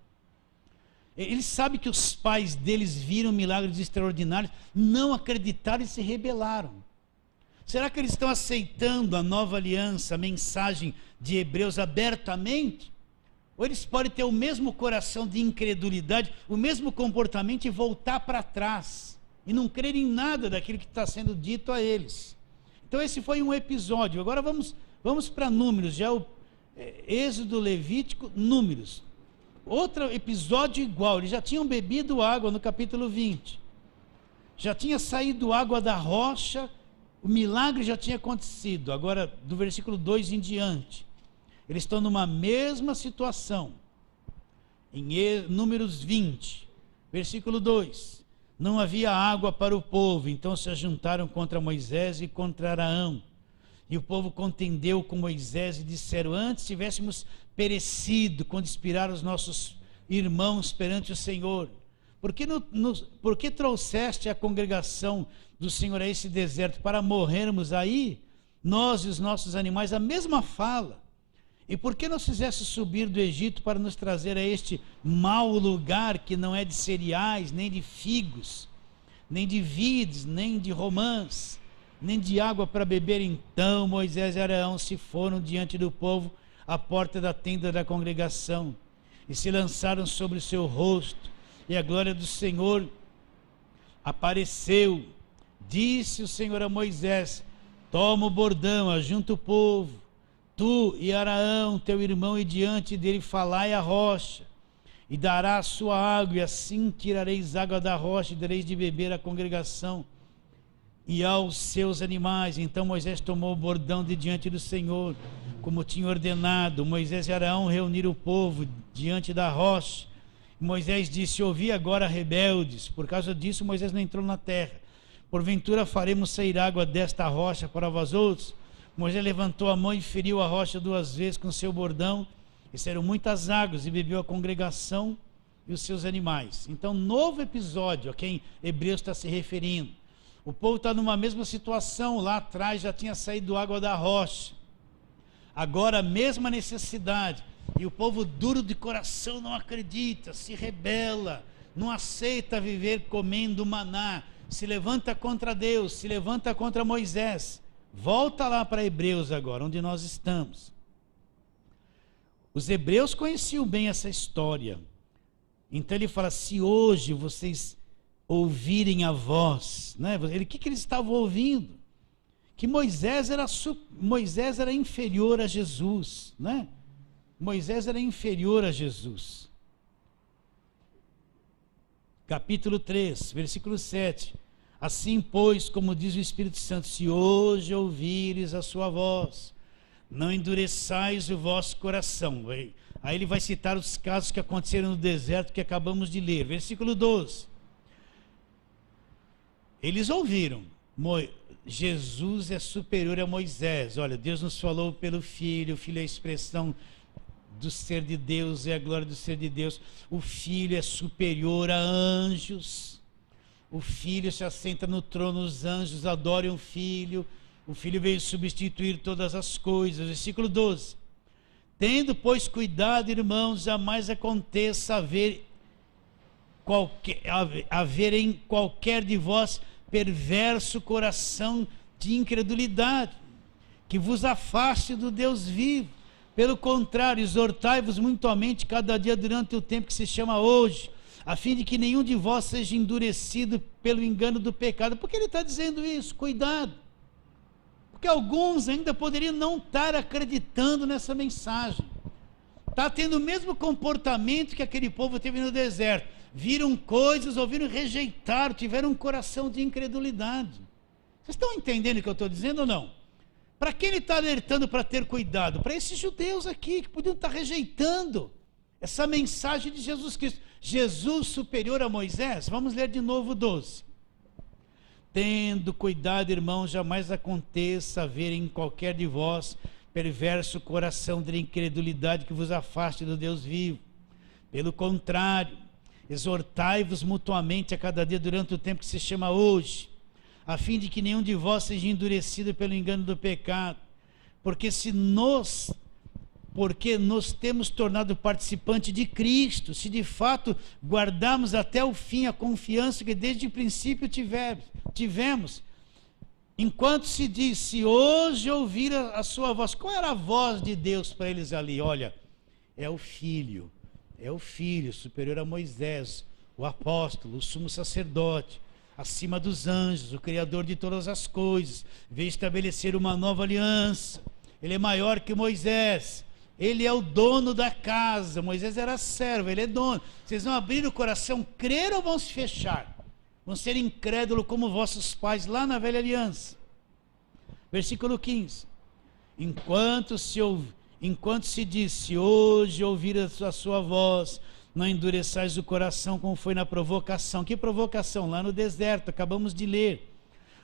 Ele sabe que os pais deles viram milagres extraordinários, não acreditaram e se rebelaram. Será que eles estão aceitando a nova aliança, a mensagem de Hebreus abertamente? Ou eles podem ter o mesmo coração de incredulidade, o mesmo comportamento e voltar para trás e não crer em nada daquilo que está sendo dito a eles? Então esse foi um episódio. Agora vamos para Números, já o Êxodo, Levítico, Números. outro episódio igual. Eles já tinham bebido água no capítulo 20. Já tinha saído água da rocha, o milagre já tinha acontecido. Agora, do versículo 2 em diante, eles estão numa mesma situação. Em Números 20, versículo 2: não havia água para o povo, então se ajuntaram contra Moisés e contra Araão. E o povo contendeu com Moisés e disseram: antes tivéssemos perecido quando inspiraram os nossos irmãos perante o Senhor. Por que trouxeste a congregação do Senhor a esse deserto para morrermos aí, nós e os nossos animais? A mesma fala. E por que nos fizeste subir do Egito para nos trazer a este mau lugar que não é de cereais, nem de figos, nem de vides, nem de romãs, nem de água para beber? Então Moisés e Arão se foram diante do povo à porta da tenda da congregação e se lançaram sobre o seu rosto, e a glória do Senhor apareceu. Disse o Senhor a Moisés: toma o bordão, ajunta o povo, tu e Araão, teu irmão, e diante dele falai a rocha, e dará a sua água, e assim tirareis água da rocha, e dareis de beber à congregação e aos seus animais. Então Moisés tomou o bordão de diante do Senhor, como tinha ordenado. Moisés e Araão reuniram o povo diante da rocha. Moisés disse: ouvi agora, rebeldes. Por causa disso Moisés não entrou na terra. Porventura faremos sair água desta rocha para vós outros? Moisés levantou a mão e feriu a rocha 2 vezes com seu bordão, e saíram muitas águas, e bebeu a congregação e os seus animais. Então, novo episódio a quem Hebreus está se referindo. O povo está numa mesma situação. Lá atrás já tinha saído água da rocha, agora a mesma necessidade, e o povo duro de coração não acredita, se rebela, não aceita viver comendo maná, se levanta contra Deus, se levanta contra Moisés. Volta lá para Hebreus agora, onde nós estamos. Os hebreus conheciam bem essa história. Então ele fala: se hoje vocês ouvirem a voz, né? O que eles estavam ouvindo? Que Moisés era inferior a Jesus, né? Moisés era inferior a Jesus. Capítulo 3, versículo 7. Assim, pois, como diz o Espírito Santo, se hoje ouvires a sua voz, não endureçais o vosso coração. Aí ele vai citar os casos que aconteceram no deserto que acabamos de ler. Versículo 12. Eles ouviram: Jesus é superior a Moisés. Olha, Deus nos falou pelo Filho. O Filho é a expressão do ser de Deus, é a glória do ser de Deus. O Filho é superior a anjos. O Filho se assenta no trono, os anjos adoram o Filho. O Filho veio substituir todas as coisas. Versículo 12. Tendo, pois, cuidado, irmãos, jamais aconteça haver em qualquer de vós perverso coração de incredulidade, que vos afaste do Deus vivo. Pelo contrário, exortai-vos mutuamente cada dia durante o tempo que se chama hoje, a fim de que nenhum de vós seja endurecido pelo engano do pecado. Por que ele está dizendo isso? Cuidado, porque alguns ainda poderiam não estar acreditando nessa mensagem. Está tendo o mesmo comportamento que aquele povo teve no deserto. Viram coisas, ouviram, rejeitaram, tiveram um coração de incredulidade. Vocês estão entendendo o que eu estou dizendo ou não? Para quem ele está alertando para ter cuidado? Para esses judeus aqui, que podiam estar rejeitando essa mensagem de Jesus Cristo. Jesus superior a Moisés? Vamos ler de novo 12. Tendo cuidado, irmãos, jamais aconteça haver em qualquer de vós perverso coração de incredulidade que vos afaste do Deus vivo. Pelo contrário, exortai-vos mutuamente a cada dia durante o tempo que se chama hoje, a fim de que nenhum de vós seja endurecido pelo engano do pecado, porque nos temos tornado participante de Cristo, se de fato guardarmos até o fim a confiança que desde o princípio tivemos. Enquanto se diz: se hoje ouvir a sua voz. Qual era a voz de Deus para eles ali? Olha, é o Filho superior a Moisés, o apóstolo, o sumo sacerdote, acima dos anjos, o Criador de todas as coisas, veio estabelecer uma nova aliança. Ele é maior que Moisés. Ele é o dono da casa. Moisés era servo, ele é dono. Vocês vão abrir o coração, crer ou vão se fechar? Vão ser incrédulos como vossos pais lá na velha aliança. Versículo 15. Enquanto se diz, se hoje ouvir a sua voz, não endureçais o coração como foi na provocação. Que provocação? Lá no deserto, acabamos de ler.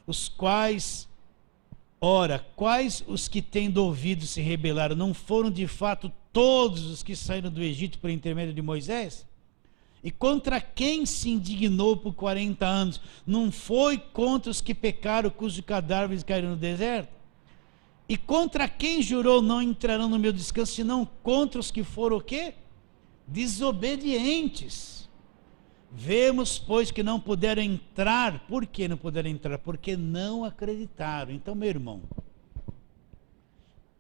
Os quais... Ora, quais os que tendo ouvido se rebelaram? Não foram de fato todos os que saíram do Egito por intermédio de Moisés? E contra quem se indignou por 40 anos? Não foi contra os que pecaram, cujos cadáveres caíram no deserto? E contra quem jurou não entrarão no meu descanso, senão contra os que foram o quê? Desobedientes. Vemos, pois, que não puderam entrar. Por que não puderam entrar? Porque não acreditaram. Então, meu irmão,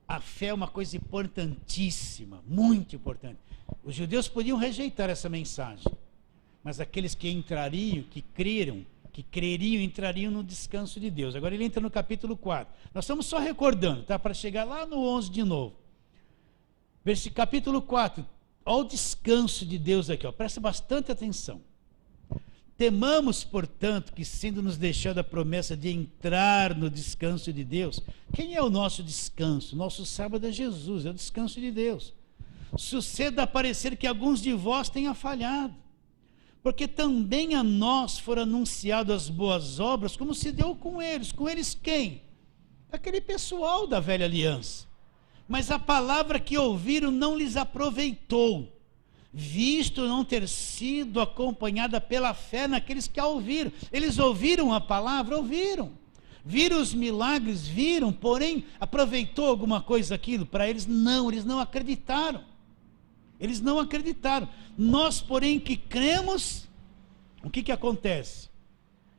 a fé é uma coisa importantíssima, muito importante. Os judeus podiam rejeitar essa mensagem, mas aqueles que entrariam, que creriam, entrariam no descanso de Deus. Agora ele entra no capítulo 4. Nós estamos só recordando, tá? Para chegar lá no 11 de novo. Capítulo 4. Olha o descanso de Deus aqui, ó. Presta bastante atenção. Temamos, portanto, que sendo nos deixada a promessa de entrar no descanso de Deus. Quem é o nosso descanso? Nosso sábado é Jesus, é o descanso de Deus. Suceda aparecer que alguns de vós tenham falhado, porque também a nós foram anunciadas as boas obras, como se deu com eles. Com eles quem? Aquele pessoal da velha aliança. Mas a palavra que ouviram não lhes aproveitou, visto não ter sido acompanhada pela fé naqueles que a ouviram. Eles ouviram a palavra? Ouviram. Viram os milagres? Viram. Porém, aproveitou alguma coisa aquilo? Para eles não acreditaram. Eles não acreditaram. Nós, porém, que cremos, o que acontece?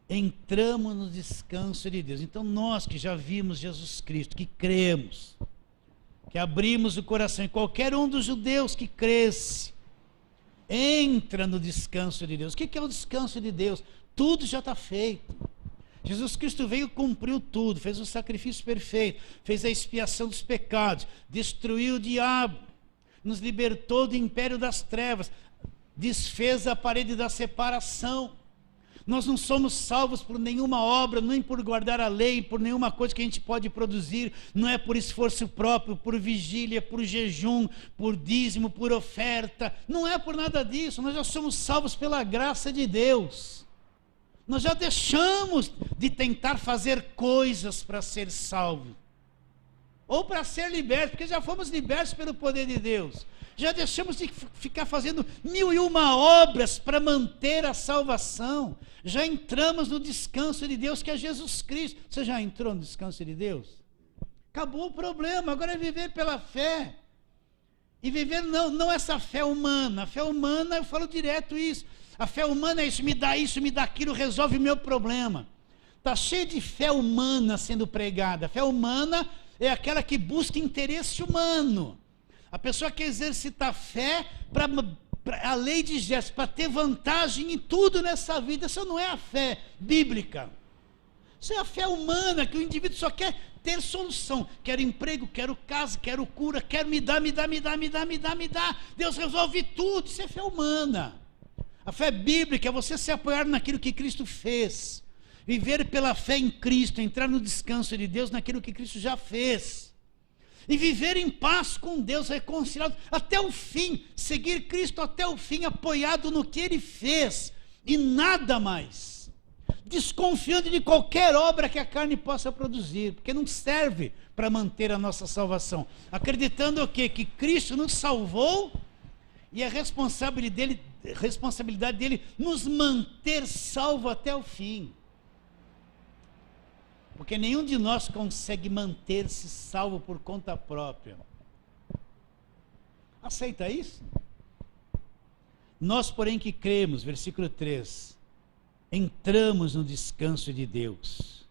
Entramos no descanso de Deus. Então, nós que já vimos Jesus Cristo, que cremos, que abrimos o coração, e qualquer um dos judeus que cresce, entra no descanso de Deus. O que é o descanso de Deus? Tudo já está feito. Jesus Cristo veio, cumpriu tudo, fez o sacrifício perfeito, fez a expiação dos pecados, destruiu o diabo, nos libertou do império das trevas, desfez a parede da separação. Nós não somos salvos por nenhuma obra, nem por guardar a lei, por nenhuma coisa que a gente pode produzir. Não é por esforço próprio, por vigília, por jejum, por dízimo, por oferta. Não é por nada disso. Nós já somos salvos pela graça de Deus. Nós já deixamos de tentar fazer coisas para ser salvo, ou para ser libertos, porque já fomos libertos pelo poder de Deus. Já deixamos de ficar fazendo 1001 obras para manter a salvação. Já entramos no descanso de Deus, que é Jesus Cristo. Você já entrou no descanso de Deus? Acabou o problema, agora é viver pela fé. E viver não essa fé humana. A fé humana, eu falo direto isso. A fé humana é isso, me dá aquilo, resolve o meu problema. Está cheio de fé humana sendo pregada. A fé humana é aquela que busca interesse humano. A pessoa quer exercitar fé para a lei de gestos, para ter vantagem em tudo nessa vida. Isso não é a fé bíblica. Isso é a fé humana, que o indivíduo só quer ter solução. Quero emprego, quero casa, quero cura, quero me dá. Deus resolve tudo. Isso é fé humana. A fé bíblica é você se apoiar naquilo que Cristo fez. Viver pela fé em Cristo, entrar no descanso de Deus naquilo que Cristo já fez. E viver em paz com Deus, reconciliado até o fim, seguir Cristo até o fim, apoiado no que Ele fez, e nada mais, desconfiando de qualquer obra que a carne possa produzir, porque não serve para manter a nossa salvação, acreditando o quê? Que Cristo nos salvou, e a responsabilidade dele nos manter salvo até o fim. Porque nenhum de nós consegue manter-se salvo por conta própria. Aceita isso? Nós, porém, que cremos, versículo 3, entramos no descanso de Deus.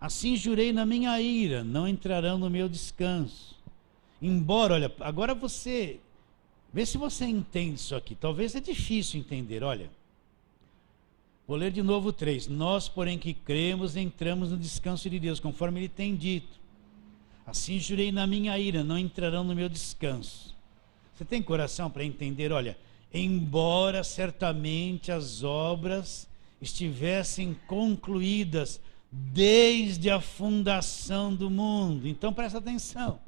Assim jurei na minha ira, não entrarão no meu descanso. Embora, olha, agora você, vê se você entende isso aqui. Talvez é difícil entender, olha. Vou ler de novo o 3. Nós, porém, que cremos, entramos no descanso de Deus, conforme Ele tem dito. Assim jurei na minha ira, não entrarão no meu descanso. Você tem coração para entender? Olha, embora certamente as obras estivessem concluídas desde a fundação do mundo. Então presta atenção.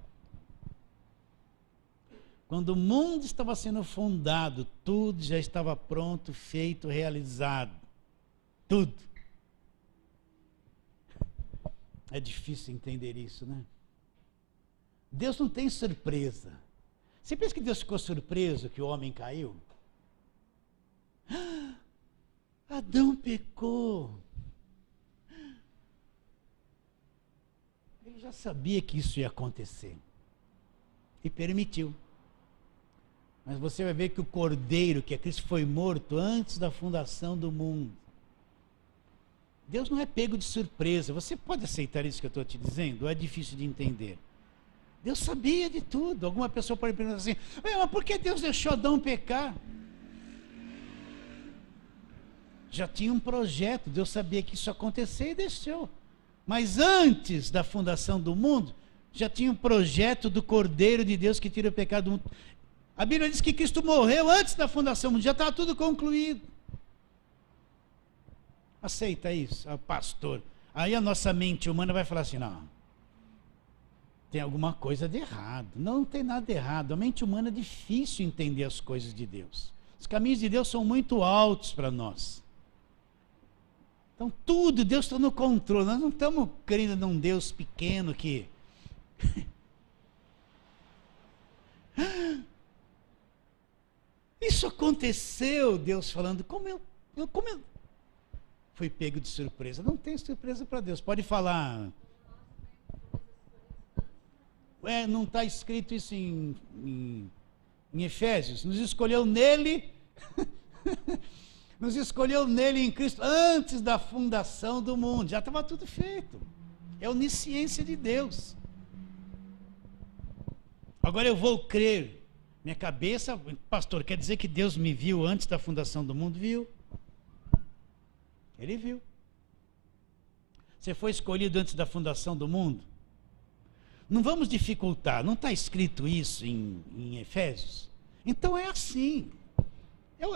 Quando o mundo estava sendo fundado, tudo já estava pronto, feito, realizado. Tudo. É difícil entender isso, né? Deus não tem surpresa. Você pensa que Deus ficou surpreso que o homem caiu? Adão pecou. Ele já sabia que isso ia acontecer. E permitiu. Mas você vai ver que o Cordeiro, que é Cristo, foi morto antes da fundação do mundo. Deus não é pego de surpresa. Você pode aceitar isso que eu estou te dizendo? Ou é difícil de entender? Deus sabia de tudo. Alguma pessoa pode perguntar assim, mas por que Deus deixou Adão pecar? Já tinha um projeto, Deus sabia que isso ia acontecer e deixou. Mas antes da fundação do mundo, já tinha um projeto do Cordeiro de Deus que tira o pecado do mundo. A Bíblia diz que Cristo morreu antes da fundação do mundo, já estava tudo concluído. Aceita isso, pastor. Aí a nossa mente humana vai falar assim, não, tem alguma coisa de errado. Não, não tem nada de errado. A mente humana é difícil entender as coisas de Deus. Os caminhos de Deus são muito altos para nós. Então tudo, Deus está no controle. Nós não estamos crendo num Deus pequeno que... Isso aconteceu, Deus falando, como eu fui pego de surpresa. Não tem surpresa para Deus. Pode falar. Não está escrito isso em Efésios. Nos escolheu nele... Nos escolheu nele em Cristo antes da fundação do mundo. Já estava tudo feito. É onisciência de Deus. Agora eu vou crer. Minha cabeça, pastor, quer dizer que Deus me viu antes da fundação do mundo? Viu. Ele viu. Você foi escolhido antes da fundação do mundo? Não vamos dificultar. Não está escrito isso em Efésios? Então é assim.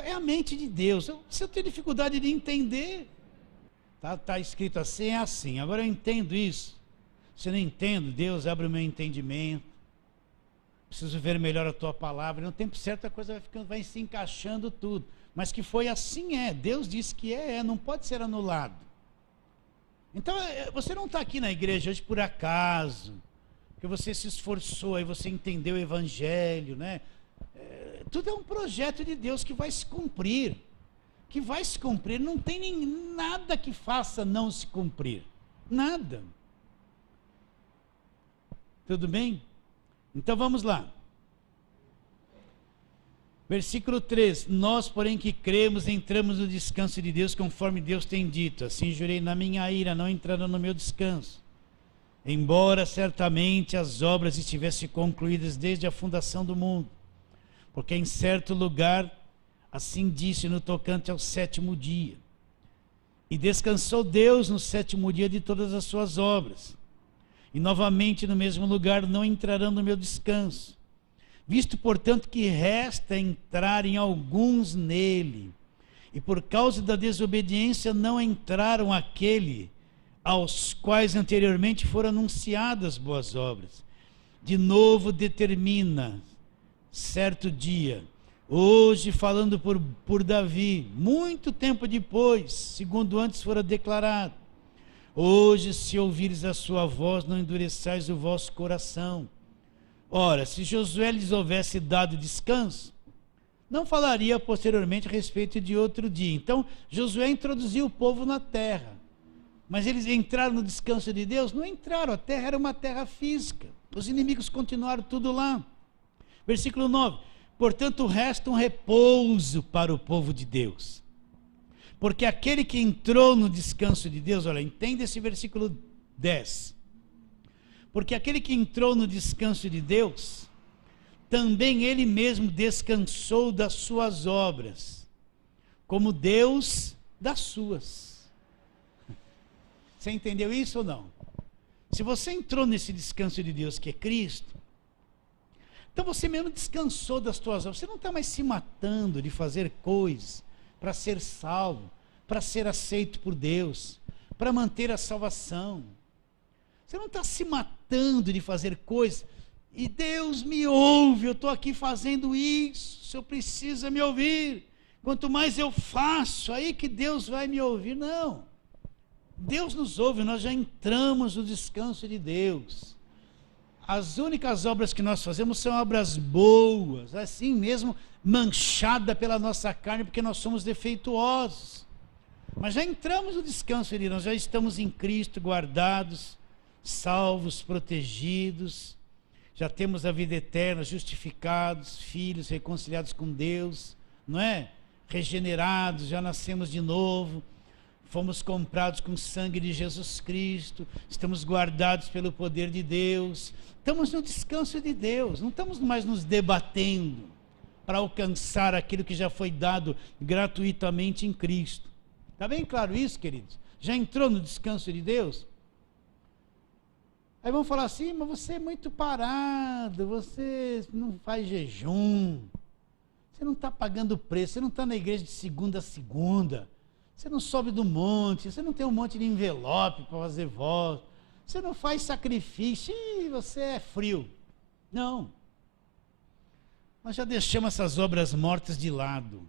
É a mente de Deus. Se eu tenho dificuldade de entender, tá escrito assim, é assim. Agora eu entendo isso. Se eu não entendo, Deus abre o meu entendimento. Preciso ver melhor a tua palavra. No tempo certo a coisa vai se encaixando tudo. Mas que foi assim é. Deus disse que não pode ser anulado. Então você não está aqui na igreja hoje por acaso, porque você se esforçou, aí você entendeu o evangelho, né? Tudo é um projeto de Deus que vai se cumprir. Que vai se cumprir. Não tem nada que faça não se cumprir. Nada. Tudo bem? Então vamos lá. Versículo 3. Nós, porém, que cremos, entramos no descanso de Deus, conforme Deus tem dito. Assim jurei na minha ira, não entrarão no meu descanso. Embora certamente as obras estivessem concluídas desde a fundação do mundo. Porque em certo lugar, assim disse no tocante ao sétimo dia. E descansou Deus no sétimo dia de todas as suas obras. E novamente no mesmo lugar não entrarão no meu descanso. Visto, portanto, que resta entrarem alguns nele. E por causa da desobediência não entraram aquele aos quais anteriormente foram anunciadas boas obras. De novo determina... certo dia, hoje falando por Davi, muito tempo depois, segundo antes fora declarado, hoje se ouvires a sua voz, não endureçais o vosso coração. Ora, se Josué lhes houvesse dado descanso, não falaria posteriormente a respeito de outro dia. Então, Josué introduziu o povo na terra, mas eles entraram no descanso de Deus? Não entraram, a terra era uma terra física, os inimigos continuaram tudo lá. Versículo 9, portanto resta um repouso para o povo de Deus, porque aquele que entrou no descanso de Deus, olha, entenda esse versículo 10, porque aquele que entrou no descanso de Deus, também ele mesmo descansou das suas obras, como Deus das suas. Você entendeu isso ou não? Se você entrou nesse descanso de Deus que é Cristo, Então você mesmo descansou das tuas obras. Você não está mais se matando de fazer coisas para ser salvo, para ser aceito por Deus, para manter a salvação. Você não está se matando de fazer coisas. E Deus me ouve, eu estou aqui fazendo isso, o Senhor precisa me ouvir. Quanto mais eu faço, aí que Deus vai me ouvir. Não. Deus nos ouve, nós já entramos no descanso de Deus. As únicas obras que nós fazemos são obras boas, assim mesmo, manchada pela nossa carne, porque nós somos defeituosos. Mas já entramos no descanso de Deus, nós já estamos em Cristo, guardados, salvos, protegidos, já temos a vida eterna, justificados, filhos, reconciliados com Deus, não é? Regenerados, já nascemos de novo, fomos comprados com o sangue de Jesus Cristo, estamos guardados pelo poder de Deus, estamos no descanso de Deus, não estamos mais nos debatendo para alcançar aquilo que já foi dado gratuitamente em Cristo. Está bem claro isso, queridos? Já entrou no descanso de Deus? Aí vão falar assim, mas você é muito parado, você não faz jejum, você não está pagando preço, você não está na igreja de segunda a segunda, você não sobe do monte, você não tem um monte de envelope para fazer voto, você não faz sacrifício, e você é frio. Não. Nós já deixamos essas obras mortas de lado.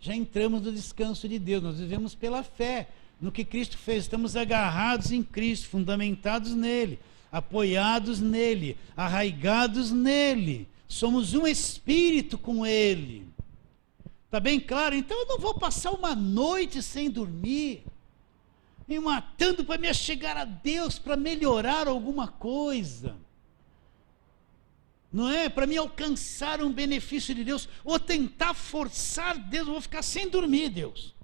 Já entramos no descanso de Deus, nós vivemos pela fé no que Cristo fez, estamos agarrados em Cristo, fundamentados nele, apoiados nele, arraigados nele, somos um espírito com ele. Está bem claro? Então eu não vou passar uma noite sem dormir, me matando para me achegar a Deus, para melhorar alguma coisa, não é? Para me alcançar um benefício de Deus, ou tentar forçar Deus, eu vou ficar sem dormir, Deus.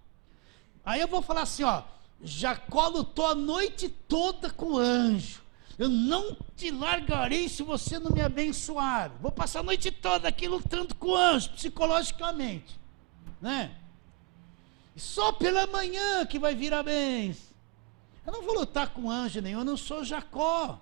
Aí eu vou falar assim, ó, Jacó lutou a noite toda com o anjo, eu não te largarei se você não me abençoar, vou passar a noite toda aqui lutando com o anjo, psicologicamente, né? E só pela manhã que vai vir a bênção. Eu não vou lutar com anjo nenhum, eu não sou Jacó.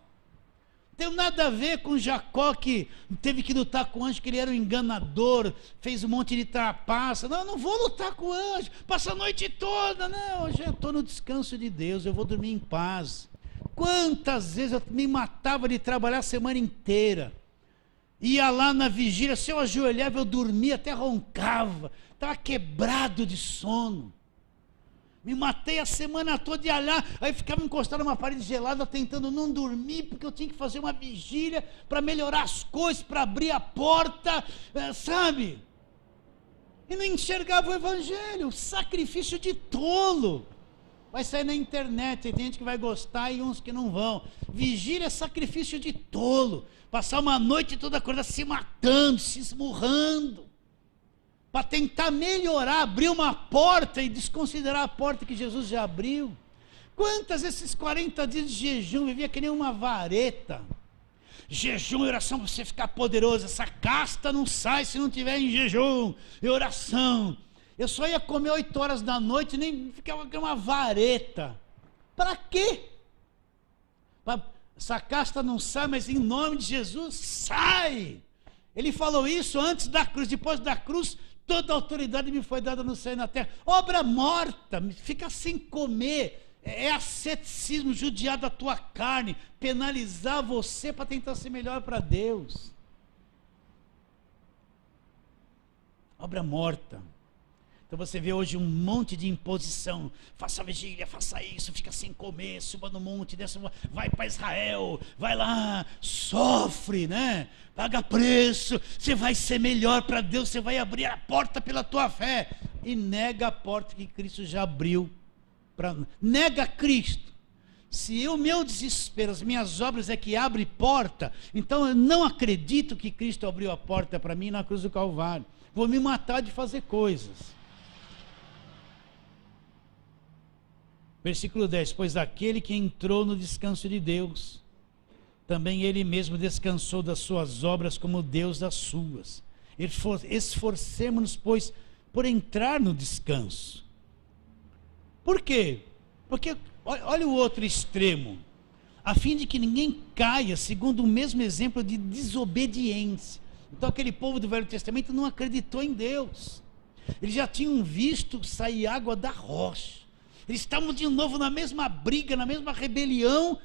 Tem nada a ver com Jacó que teve que lutar com o anjo, que ele era um enganador, fez um monte de trapaça. Não, eu não vou lutar com o anjo, passa a noite toda. Não, hoje eu estou no descanso de Deus, eu vou dormir em paz. Quantas vezes eu me matava de trabalhar a semana inteira, ia lá na vigília, se eu ajoelhava eu dormia, até roncava, estava quebrado de sono. Me matei a semana toda de olhar, aí ficava encostado numa parede gelada, tentando não dormir, porque eu tinha que fazer uma vigília para melhorar as coisas, para abrir a porta, sabe? E não enxergava o evangelho, sacrifício de tolo. Vai sair na internet, tem gente que vai gostar e uns que não vão. Vigília é sacrifício de tolo, passar uma noite toda acordada se matando, se esmurrando, para tentar melhorar, abrir uma porta e desconsiderar a porta que Jesus já abriu. Quantas esses 40 dias de jejum, vivia que nem uma vareta. Jejum e oração para você ficar poderoso, essa casta não sai se não tiver em jejum e oração. Eu só ia comer 8 horas da noite, nem ficava com uma vareta. Para quê? Essa casta não sai, mas em nome de Jesus, sai! Ele falou isso antes da cruz, depois da cruz, toda a autoridade me foi dada no céu e na terra. Obra morta, fica sem comer, é asceticismo, judiar da tua carne, penalizar você para tentar ser melhor para Deus. Obra morta. Então você vê hoje um monte de imposição, faça vigília, faça isso, fica sem comer, suba no monte, desce, vai para Israel, vai lá, sofre, né? Paga preço, você vai ser melhor para Deus, você vai abrir a porta pela tua fé, e nega a porta que Cristo já abriu, nega Cristo. Se o meu desespero, as minhas obras é que abre porta, então eu não acredito que Cristo abriu a porta para mim na cruz do Calvário, vou me matar de fazer coisas. Versículo 10, pois aquele que entrou no descanso de Deus, também ele mesmo descansou das suas obras como Deus das suas. Esforcemo-nos, pois, por entrar no descanso. Por quê? Porque, olha o outro extremo, a fim de que ninguém caia segundo o mesmo exemplo de desobediência. Então aquele povo do Velho Testamento não acreditou em Deus. Eles já tinham visto sair água da rocha. Eles estavam de novo na mesma briga, na mesma rebelião.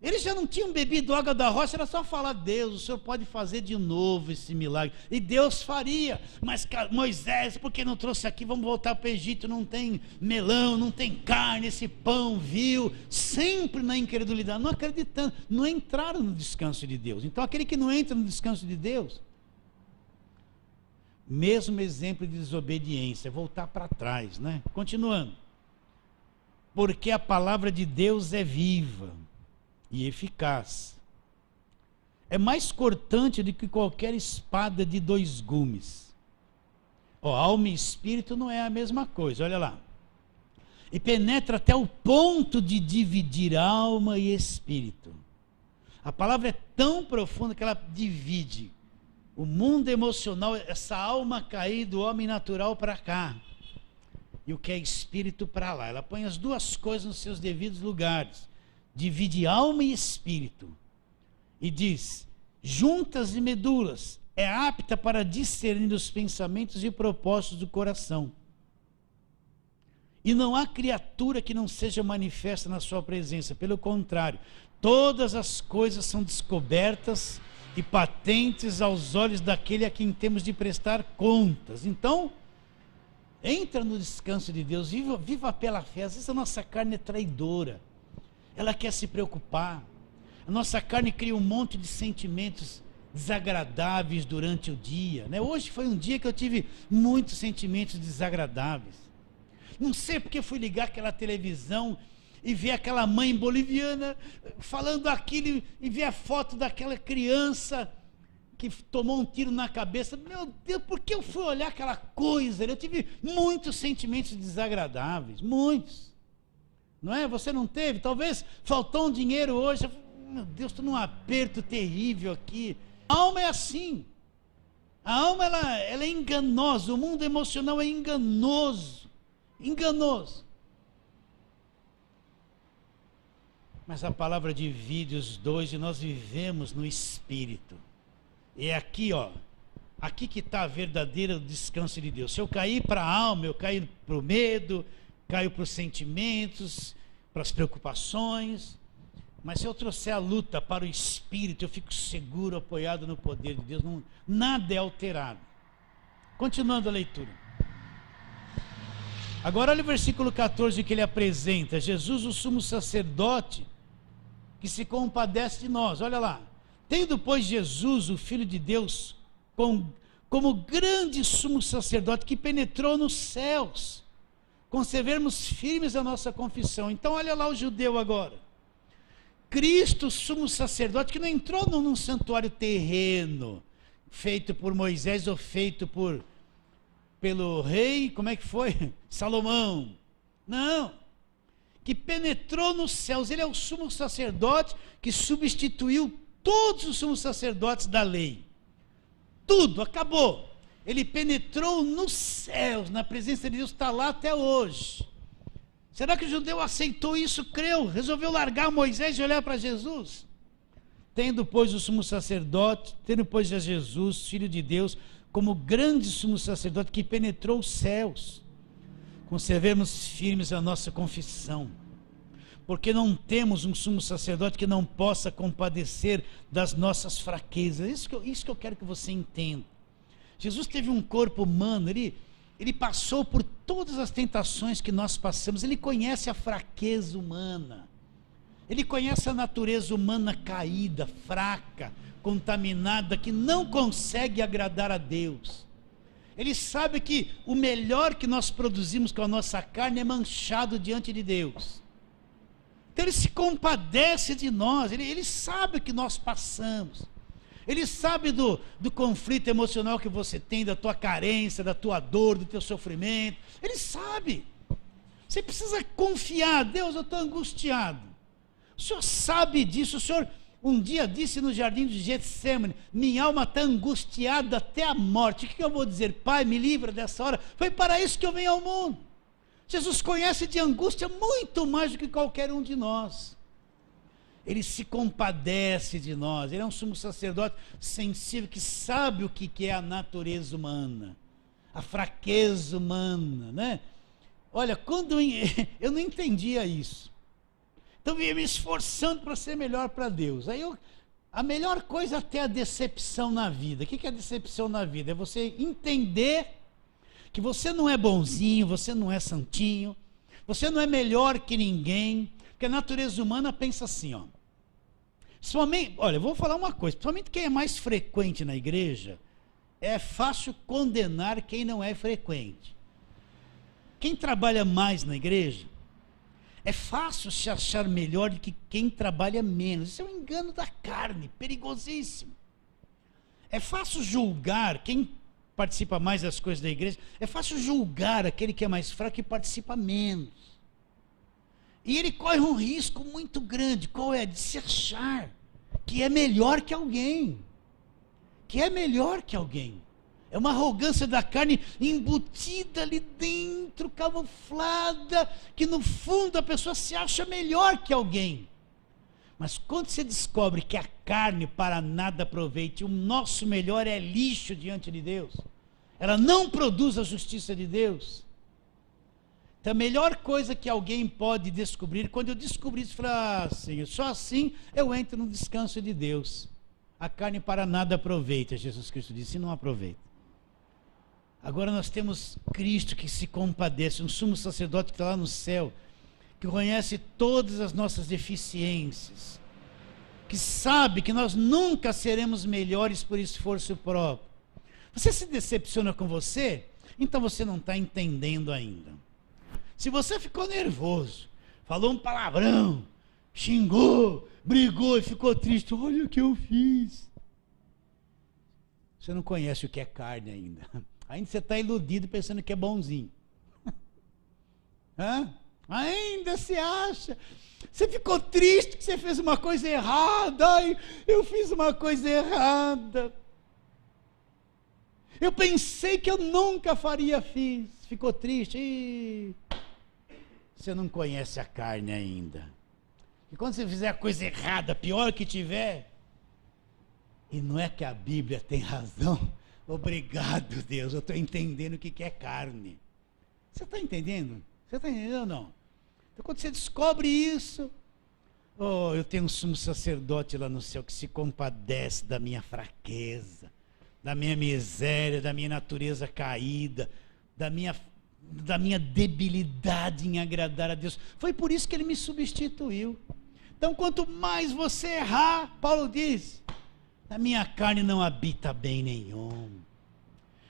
Eles já não tinham bebido água da rocha, era só falar: Deus, o Senhor pode fazer de novo esse milagre. E Deus faria. Mas Moisés, por que não trouxe aqui? Vamos voltar para o Egito, não tem melão, não tem carne, esse pão vil. Sempre na incredulidade, não acreditando, não entraram no descanso de Deus. Então aquele que não entra no descanso de Deus, mesmo exemplo de desobediência, voltar para trás, né? Continuando. Porque a palavra de Deus é viva e eficaz. É mais cortante do que qualquer espada de 2 gumes. Alma e espírito não é a mesma coisa, olha lá. E penetra até o ponto de dividir alma e espírito. A palavra é tão profunda que ela divide o mundo emocional, essa alma caída do homem natural para cá, e o que é espírito para lá. Ela põe as duas coisas nos seus devidos lugares. Divide alma e espírito. E diz: juntas e medulas, é apta para discernir os pensamentos e propósitos do coração. E não há criatura que não seja manifesta na sua presença. Pelo contrário, todas as coisas são descobertas e patentes aos olhos daquele a quem temos de prestar contas. Então, entra no descanso de Deus, viva pela fé. Às vezes a nossa carne é traidora, ela quer se preocupar. A nossa carne cria um monte de sentimentos desagradáveis durante o dia, né? Hoje foi um dia que eu tive muitos sentimentos desagradáveis. Não sei porque fui ligar aquela televisão e ver aquela mãe boliviana falando aquilo, e ver a foto daquela criança que tomou um tiro na cabeça. Meu Deus, por que eu fui olhar aquela coisa? Eu tive muitos sentimentos desagradáveis, muitos. Não é? Você não teve? Talvez faltou um dinheiro hoje. Meu Deus, estou num aperto terrível aqui. A alma é assim. A alma ela é enganosa. O mundo emocional é enganoso. Enganoso. Mas a palavra divide os dois e nós vivemos no Espírito. É aqui, aqui que está a verdadeira descanso de Deus. Se eu cair para a alma, eu caio para o medo, caio para os sentimentos, para as preocupações. Mas se eu trouxer a luta para o Espírito, eu fico seguro, apoiado no poder de Deus. Nada é alterado. Continuando a leitura. Agora olha o versículo 14 que ele apresenta. Jesus, o sumo sacerdote, que se compadece de nós. Olha lá. Tendo, pois, Jesus, o Filho de Deus, como grande sumo sacerdote que penetrou nos céus, conservemos firmes a nossa confissão. Então olha lá o judeu agora. Cristo, sumo sacerdote, que não entrou num santuário terreno, feito por Moisés ou feito pelo rei, como é que foi? Salomão. Não. Que penetrou nos céus. Ele é o sumo sacerdote que substituiu todos os sumos sacerdotes da lei. Tudo, acabou. Ele penetrou nos céus, na presença de Deus, está lá até hoje. Será que o judeu aceitou isso, creu, resolveu largar Moisés e olhar para Jesus? Tendo, pois, o sumo sacerdote, tendo, pois, a Jesus, Filho de Deus, como grande sumo sacerdote que penetrou os céus, conservemos firmes a nossa confissão, porque não temos um sumo sacerdote que não possa compadecer das nossas fraquezas. Isso que eu quero que você entenda. Jesus teve um corpo humano, ele passou por todas as tentações que nós passamos, ele conhece a fraqueza humana, ele conhece a natureza humana caída, fraca, contaminada, que não consegue agradar a Deus. Ele sabe que o melhor que nós produzimos com a nossa carne é manchado diante de Deus. Então ele se compadece de nós, ele sabe o que nós passamos. Ele sabe do conflito emocional que você tem, da tua carência, da tua dor, do teu sofrimento. Ele sabe. Você precisa confiar. Deus, eu estou angustiado. O Senhor sabe disso. O Senhor um dia disse no jardim de Getsemane: minha alma está angustiada até a morte. O que eu vou dizer? Pai, me livra dessa hora. Foi para isso que eu venho ao mundo. Jesus conhece de angústia muito mais do que qualquer um de nós. Ele se compadece de nós. Ele é um sumo sacerdote sensível, que sabe o que é a natureza humana, a fraqueza humana, né? Olha, quando eu não entendia isso, então eu ia me esforçando para ser melhor para Deus. A melhor coisa até a decepção na vida. O que é a decepção na vida? É você entender que você não é bonzinho, você não é santinho, você não é melhor que ninguém, porque a natureza humana pensa assim, ó. Olha, eu vou falar uma coisa, principalmente quem é mais frequente na igreja, é fácil condenar quem não é frequente. Quem trabalha mais na igreja, é fácil se achar melhor do que quem trabalha menos. Isso é um engano da carne, perigosíssimo. É fácil julgar quem participa mais das coisas da igreja, é fácil julgar aquele que é mais fraco e participa menos. E ele corre um risco muito grande, qual é? De se achar que é melhor que alguém. Que é melhor que alguém. É uma arrogância da carne embutida ali dentro, camuflada, que no fundo a pessoa se acha melhor que alguém. Mas quando você descobre que a carne para nada aproveita, e o nosso melhor é lixo diante de Deus, ela não produz a justiça de Deus. Então a melhor coisa que alguém pode descobrir, quando eu descobri isso, eu falei, Senhor, só assim eu entro no descanso de Deus. A carne para nada aproveita, Jesus Cristo disse, e não aproveita. Agora nós temos Cristo que se compadece, um sumo sacerdote que está lá no céu, que conhece todas as nossas deficiências, que sabe que nós nunca seremos melhores por esforço próprio. Você se decepciona com você? Então você não está entendendo ainda. Se você ficou nervoso, falou um palavrão, xingou, brigou e ficou triste, olha o que eu fiz. Você não conhece o que é carne ainda. Ainda você está iludido pensando que é bonzinho. Hã? Ainda se acha. Você ficou triste que você fez uma coisa errada. Ai, eu fiz uma coisa errada. Eu pensei que eu nunca faria, fiz. Ficou triste. Ih, você não conhece a carne ainda. E quando você fizer a coisa errada, pior que tiver, e não é que a Bíblia tem razão, obrigado, Deus, eu estou entendendo o que é carne. Você está entendendo? Você está entendendo ou não? Então, quando você descobre isso, eu tenho um sumo sacerdote lá no céu que se compadece da minha fraqueza, da minha miséria, da minha natureza caída, da minha debilidade em agradar a Deus. Foi por isso que ele me substituiu. Então, quanto mais você errar, Paulo diz, na minha carne não habita bem nenhum.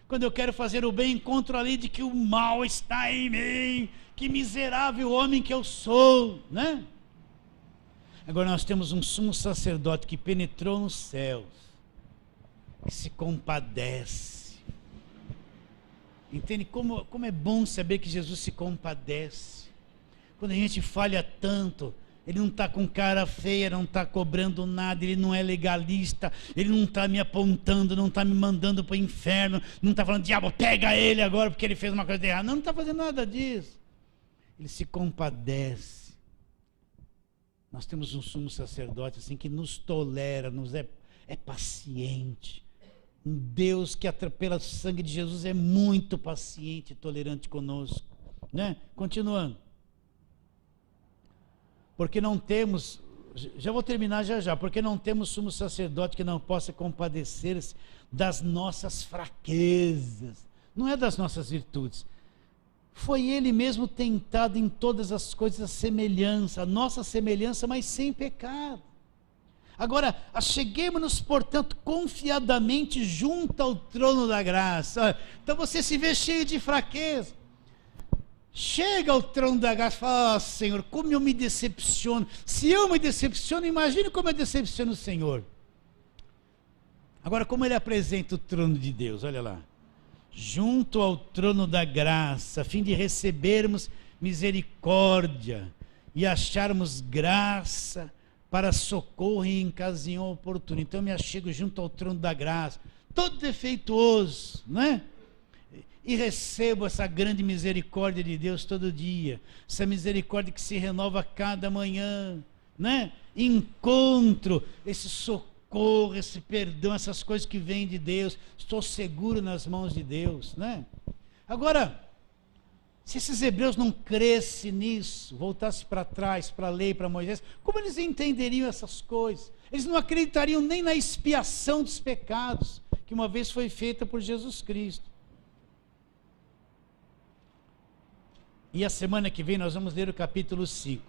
Quando eu quero fazer o bem, encontro ali de que o mal está em mim. Que miserável homem que eu sou, né? Agora nós temos um sumo sacerdote que penetrou nos céus, que se compadece. Entende como é bom saber que Jesus se compadece. Quando a gente falha tanto, ele não está com cara feia, não está cobrando nada, ele não é legalista, ele não está me apontando, não está me mandando para o inferno, não está falando, diabo, pega ele agora porque ele fez uma coisa errada. Não está fazendo nada disso. Ele se compadece. Nós temos um sumo sacerdote assim que nos tolera, é paciente. Um Deus que pelo sangue de Jesus é muito paciente e tolerante conosco, né? Continuando. Porque não temos, já vou terminar já, porque não temos sumo sacerdote que não possa compadecer-se das nossas fraquezas, não é das nossas virtudes. Foi ele mesmo tentado em todas as coisas a nossa semelhança, mas sem pecado. Agora, acheguemo-nos, portanto, confiadamente junto ao trono da graça. Então você se vê cheio de fraqueza. Chega ao trono da graça e fala, Senhor, como eu me decepciono. Se eu me decepciono, imagine como eu decepciono o Senhor. Agora, como ele apresenta o trono de Deus, olha lá. Junto ao trono da graça, a fim de recebermos misericórdia e acharmos graça para socorro em ocasião oportuna. Então eu me achego junto ao trono da graça, todo defeituoso, não é? E recebo essa grande misericórdia de Deus todo dia, essa misericórdia que se renova cada manhã, né? encontro esse socorro, esse perdão, essas coisas que vêm de Deus. Estou seguro nas mãos de Deus, né? Agora, se esses hebreus não crescem nisso, voltassem para trás, para a lei, para Moisés, como eles entenderiam essas coisas? Eles não acreditariam nem na expiação dos pecados, que uma vez foi feita por Jesus Cristo. E a semana que vem nós vamos ler o capítulo 5.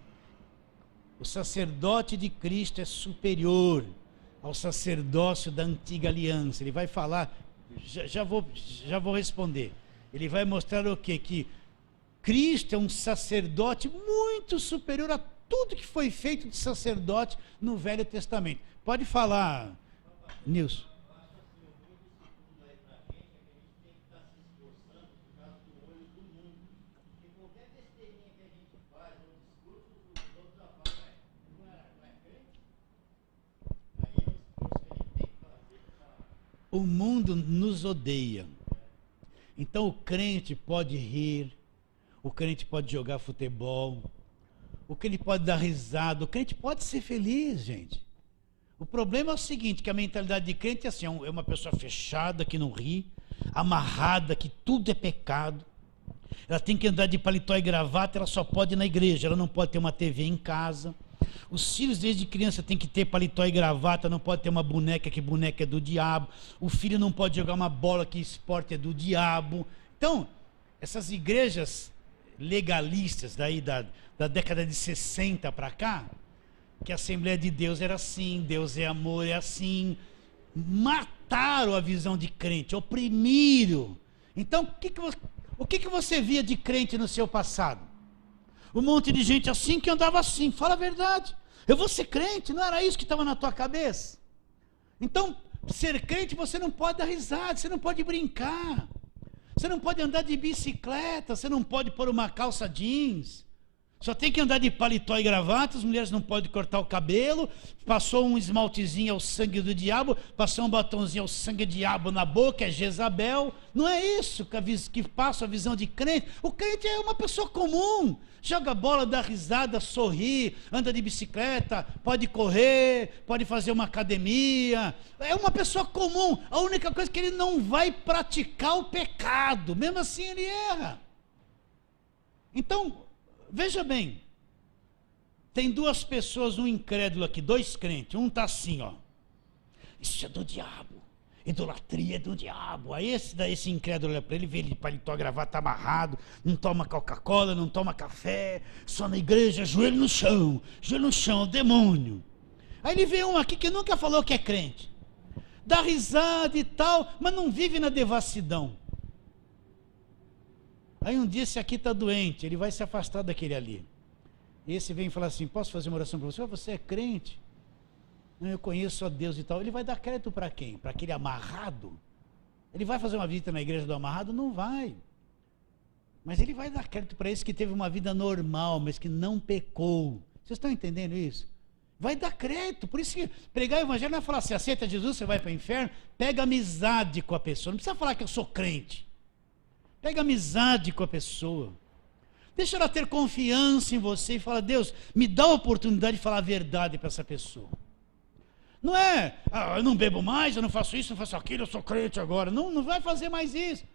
O sacerdote de Cristo é superior ao sacerdócio da antiga aliança. Ele vai falar, já vou responder. Ele vai mostrar o quê? Que Cristo é um sacerdote muito superior a tudo que foi feito de sacerdote no Velho Testamento. Pode falar, Nilson. O mundo nos odeia. Então o crente pode rir, o crente pode jogar futebol, o crente pode dar risada, o crente pode ser feliz, gente. O problema é o seguinte, que a mentalidade de crente é assim, é uma pessoa fechada que não ri, amarrada que tudo é pecado. Ela tem que andar de paletó e gravata, ela só pode ir na igreja, ela não pode ter uma TV em casa. Os filhos desde criança têm que ter paletó e gravata, não pode ter uma boneca, que boneca é do diabo. O filho não pode jogar uma bola, que esporte é do diabo. Então, essas igrejas legalistas daí da década de 60 para cá, que a Assembleia de Deus era assim, Deus é amor, é assim, mataram a visão de crente, oprimiram. Então, o que você via de crente no seu passado? Um monte de gente assim que andava assim, fala a verdade. Eu vou ser crente, não era isso que estava na tua cabeça? Então, ser crente você não pode dar risada, você não pode brincar, você não pode andar de bicicleta, você não pode pôr uma calça jeans, só tem que andar de paletó e gravata, as mulheres não podem cortar o cabelo, passou um esmaltezinho ao sangue do diabo, passou um batonzinho ao sangue do diabo na boca, é Jezabel. Não é isso que passa a visão de crente. O crente é uma pessoa comum, joga bola, dá risada, sorri, anda de bicicleta, pode correr, pode fazer uma academia, é uma pessoa comum. A única coisa é que ele não vai praticar o pecado, mesmo assim ele erra. Então, veja bem, tem duas pessoas, um incrédulo aqui, dois crentes, um está assim, ó, isso é do diabo, idolatria é do diabo. Aí esse incrédulo olha para ele, vê ele de paletó, gravata, amarrado, não toma Coca-Cola, não toma café, só na igreja, joelho no chão, o demônio. Aí ele vê um aqui que nunca falou que é crente, dá risada e tal, mas não vive na devassidão. Aí um dia esse aqui está doente, ele vai se afastar daquele ali. Esse vem falar assim, posso fazer uma oração para você? Você é crente? Não, eu conheço a Deus e tal. Ele vai dar crédito para quem? Para aquele amarrado? Ele vai fazer uma visita na igreja do amarrado? Não vai. Mas ele vai dar crédito para esse que teve uma vida normal, mas que não pecou. Vocês estão entendendo isso? Vai dar crédito. Por isso que pregar o evangelho não é falar assim, aceita Jesus, você vai para o inferno. Pega amizade com a pessoa. Não precisa falar que eu sou crente. Pega amizade com a pessoa. Deixa ela ter confiança em você e fala, Deus, me dá a oportunidade de falar a verdade para essa pessoa. Não é, eu não bebo mais, eu não faço isso, não faço aquilo, eu sou crente agora. Não vai fazer mais isso.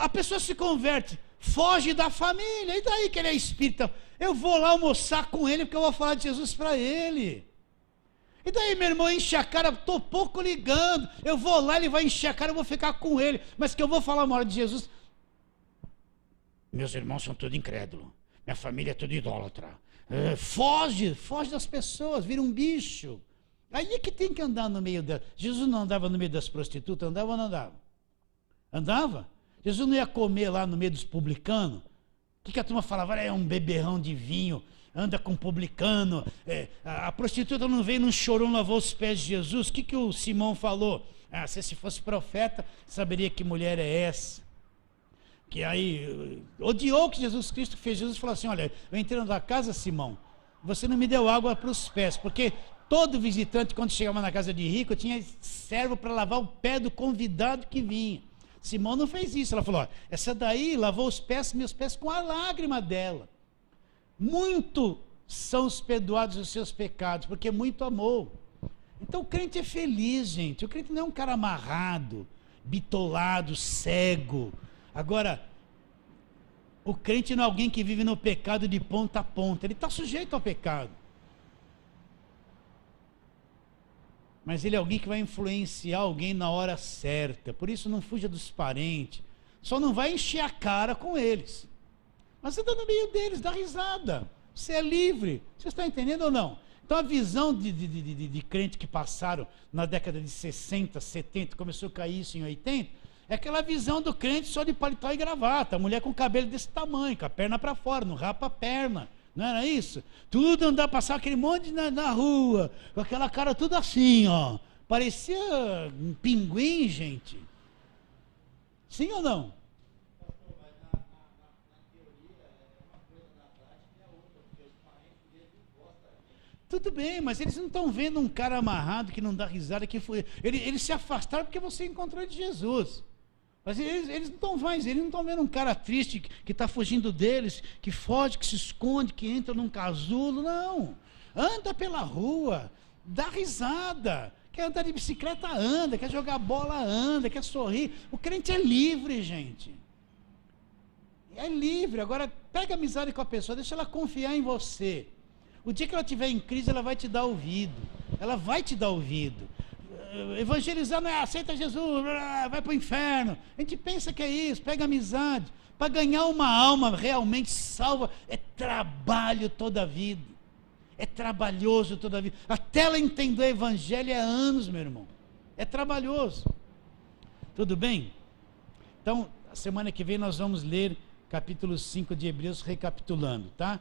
A pessoa se converte, foge da família, e daí que ele é espírita? Eu vou lá almoçar com ele porque eu vou falar de Jesus para ele. E daí meu irmão enche a cara, estou pouco ligando, eu vou lá, ele vai encher a cara, eu vou ficar com ele, mas que eu vou falar uma hora de Jesus. Meus irmãos são tudo incrédulos, minha família é tudo idólatra. Foge das pessoas, vira um bicho. Aí é que tem que andar no meio delas. Jesus não andava no meio das prostitutas, andava ou não andava? Andava? Jesus não ia comer lá no meio dos publicanos? O que a turma falava? É um beberrão de vinho, anda com publicano. A prostituta não veio, não chorou, não lavou os pés de Jesus. O que o Simão falou? Se fosse profeta, saberia que mulher é essa. Que aí odiou o que Jesus Cristo fez. Jesus falou assim, olha, eu entrei na tua casa, Simão, você não me deu água para os pés, porque todo visitante, quando chegava na casa de rico, tinha servo para lavar o pé do convidado que vinha. Simão não fez isso. Ela falou, ó, essa daí lavou os pés, meus pés com a lágrima dela. Muito são os perdoados os seus pecados, porque muito amou. Então o crente é feliz, gente. O crente não é um cara amarrado, bitolado, cego. Agora, o crente não é alguém que vive no pecado de ponta a ponta. Ele está sujeito ao pecado. Mas ele é alguém que vai influenciar alguém na hora certa. Por isso não fuja dos parentes. Só não vai encher a cara com eles. Mas você está no meio deles, dá risada. Você é livre. Você está entendendo ou não? Então a visão de crente que passaram na década de 60, 70, começou a cair isso em 80, é aquela visão do crente só de paletó e gravata. A mulher com cabelo desse tamanho, com a perna para fora, não rapa a perna. Não era isso? Tudo andar, passar aquele monte na rua, com aquela cara tudo assim, ó. Parecia um pinguim, gente. Sim ou não? Tudo bem, mas eles não estão vendo um cara amarrado que não dá risada, que foi. Eles se afastaram porque você encontrou de Jesus. Mas eles não estão mais, eles não estão vendo um cara triste que está fugindo deles, que foge, que se esconde, que entra num casulo. Não. Anda pela rua, dá risada. Quer andar de bicicleta, anda. Quer jogar bola, anda. Quer sorrir. O crente é livre, gente. É livre. Agora, pega amizade com a pessoa, deixa ela confiar em você. O dia que ela estiver em crise, ela vai te dar ouvido. Ela vai te dar ouvido. Evangelizar não é aceita Jesus, vai para o inferno. A gente pensa que é isso, pega amizade. Para ganhar uma alma realmente salva, é trabalho toda a vida. É trabalhoso toda a vida. Até ela entender o evangelho é anos, meu irmão. É trabalhoso. Tudo bem? Então, a semana que vem nós vamos ler capítulo 5 de Hebreus, recapitulando, tá?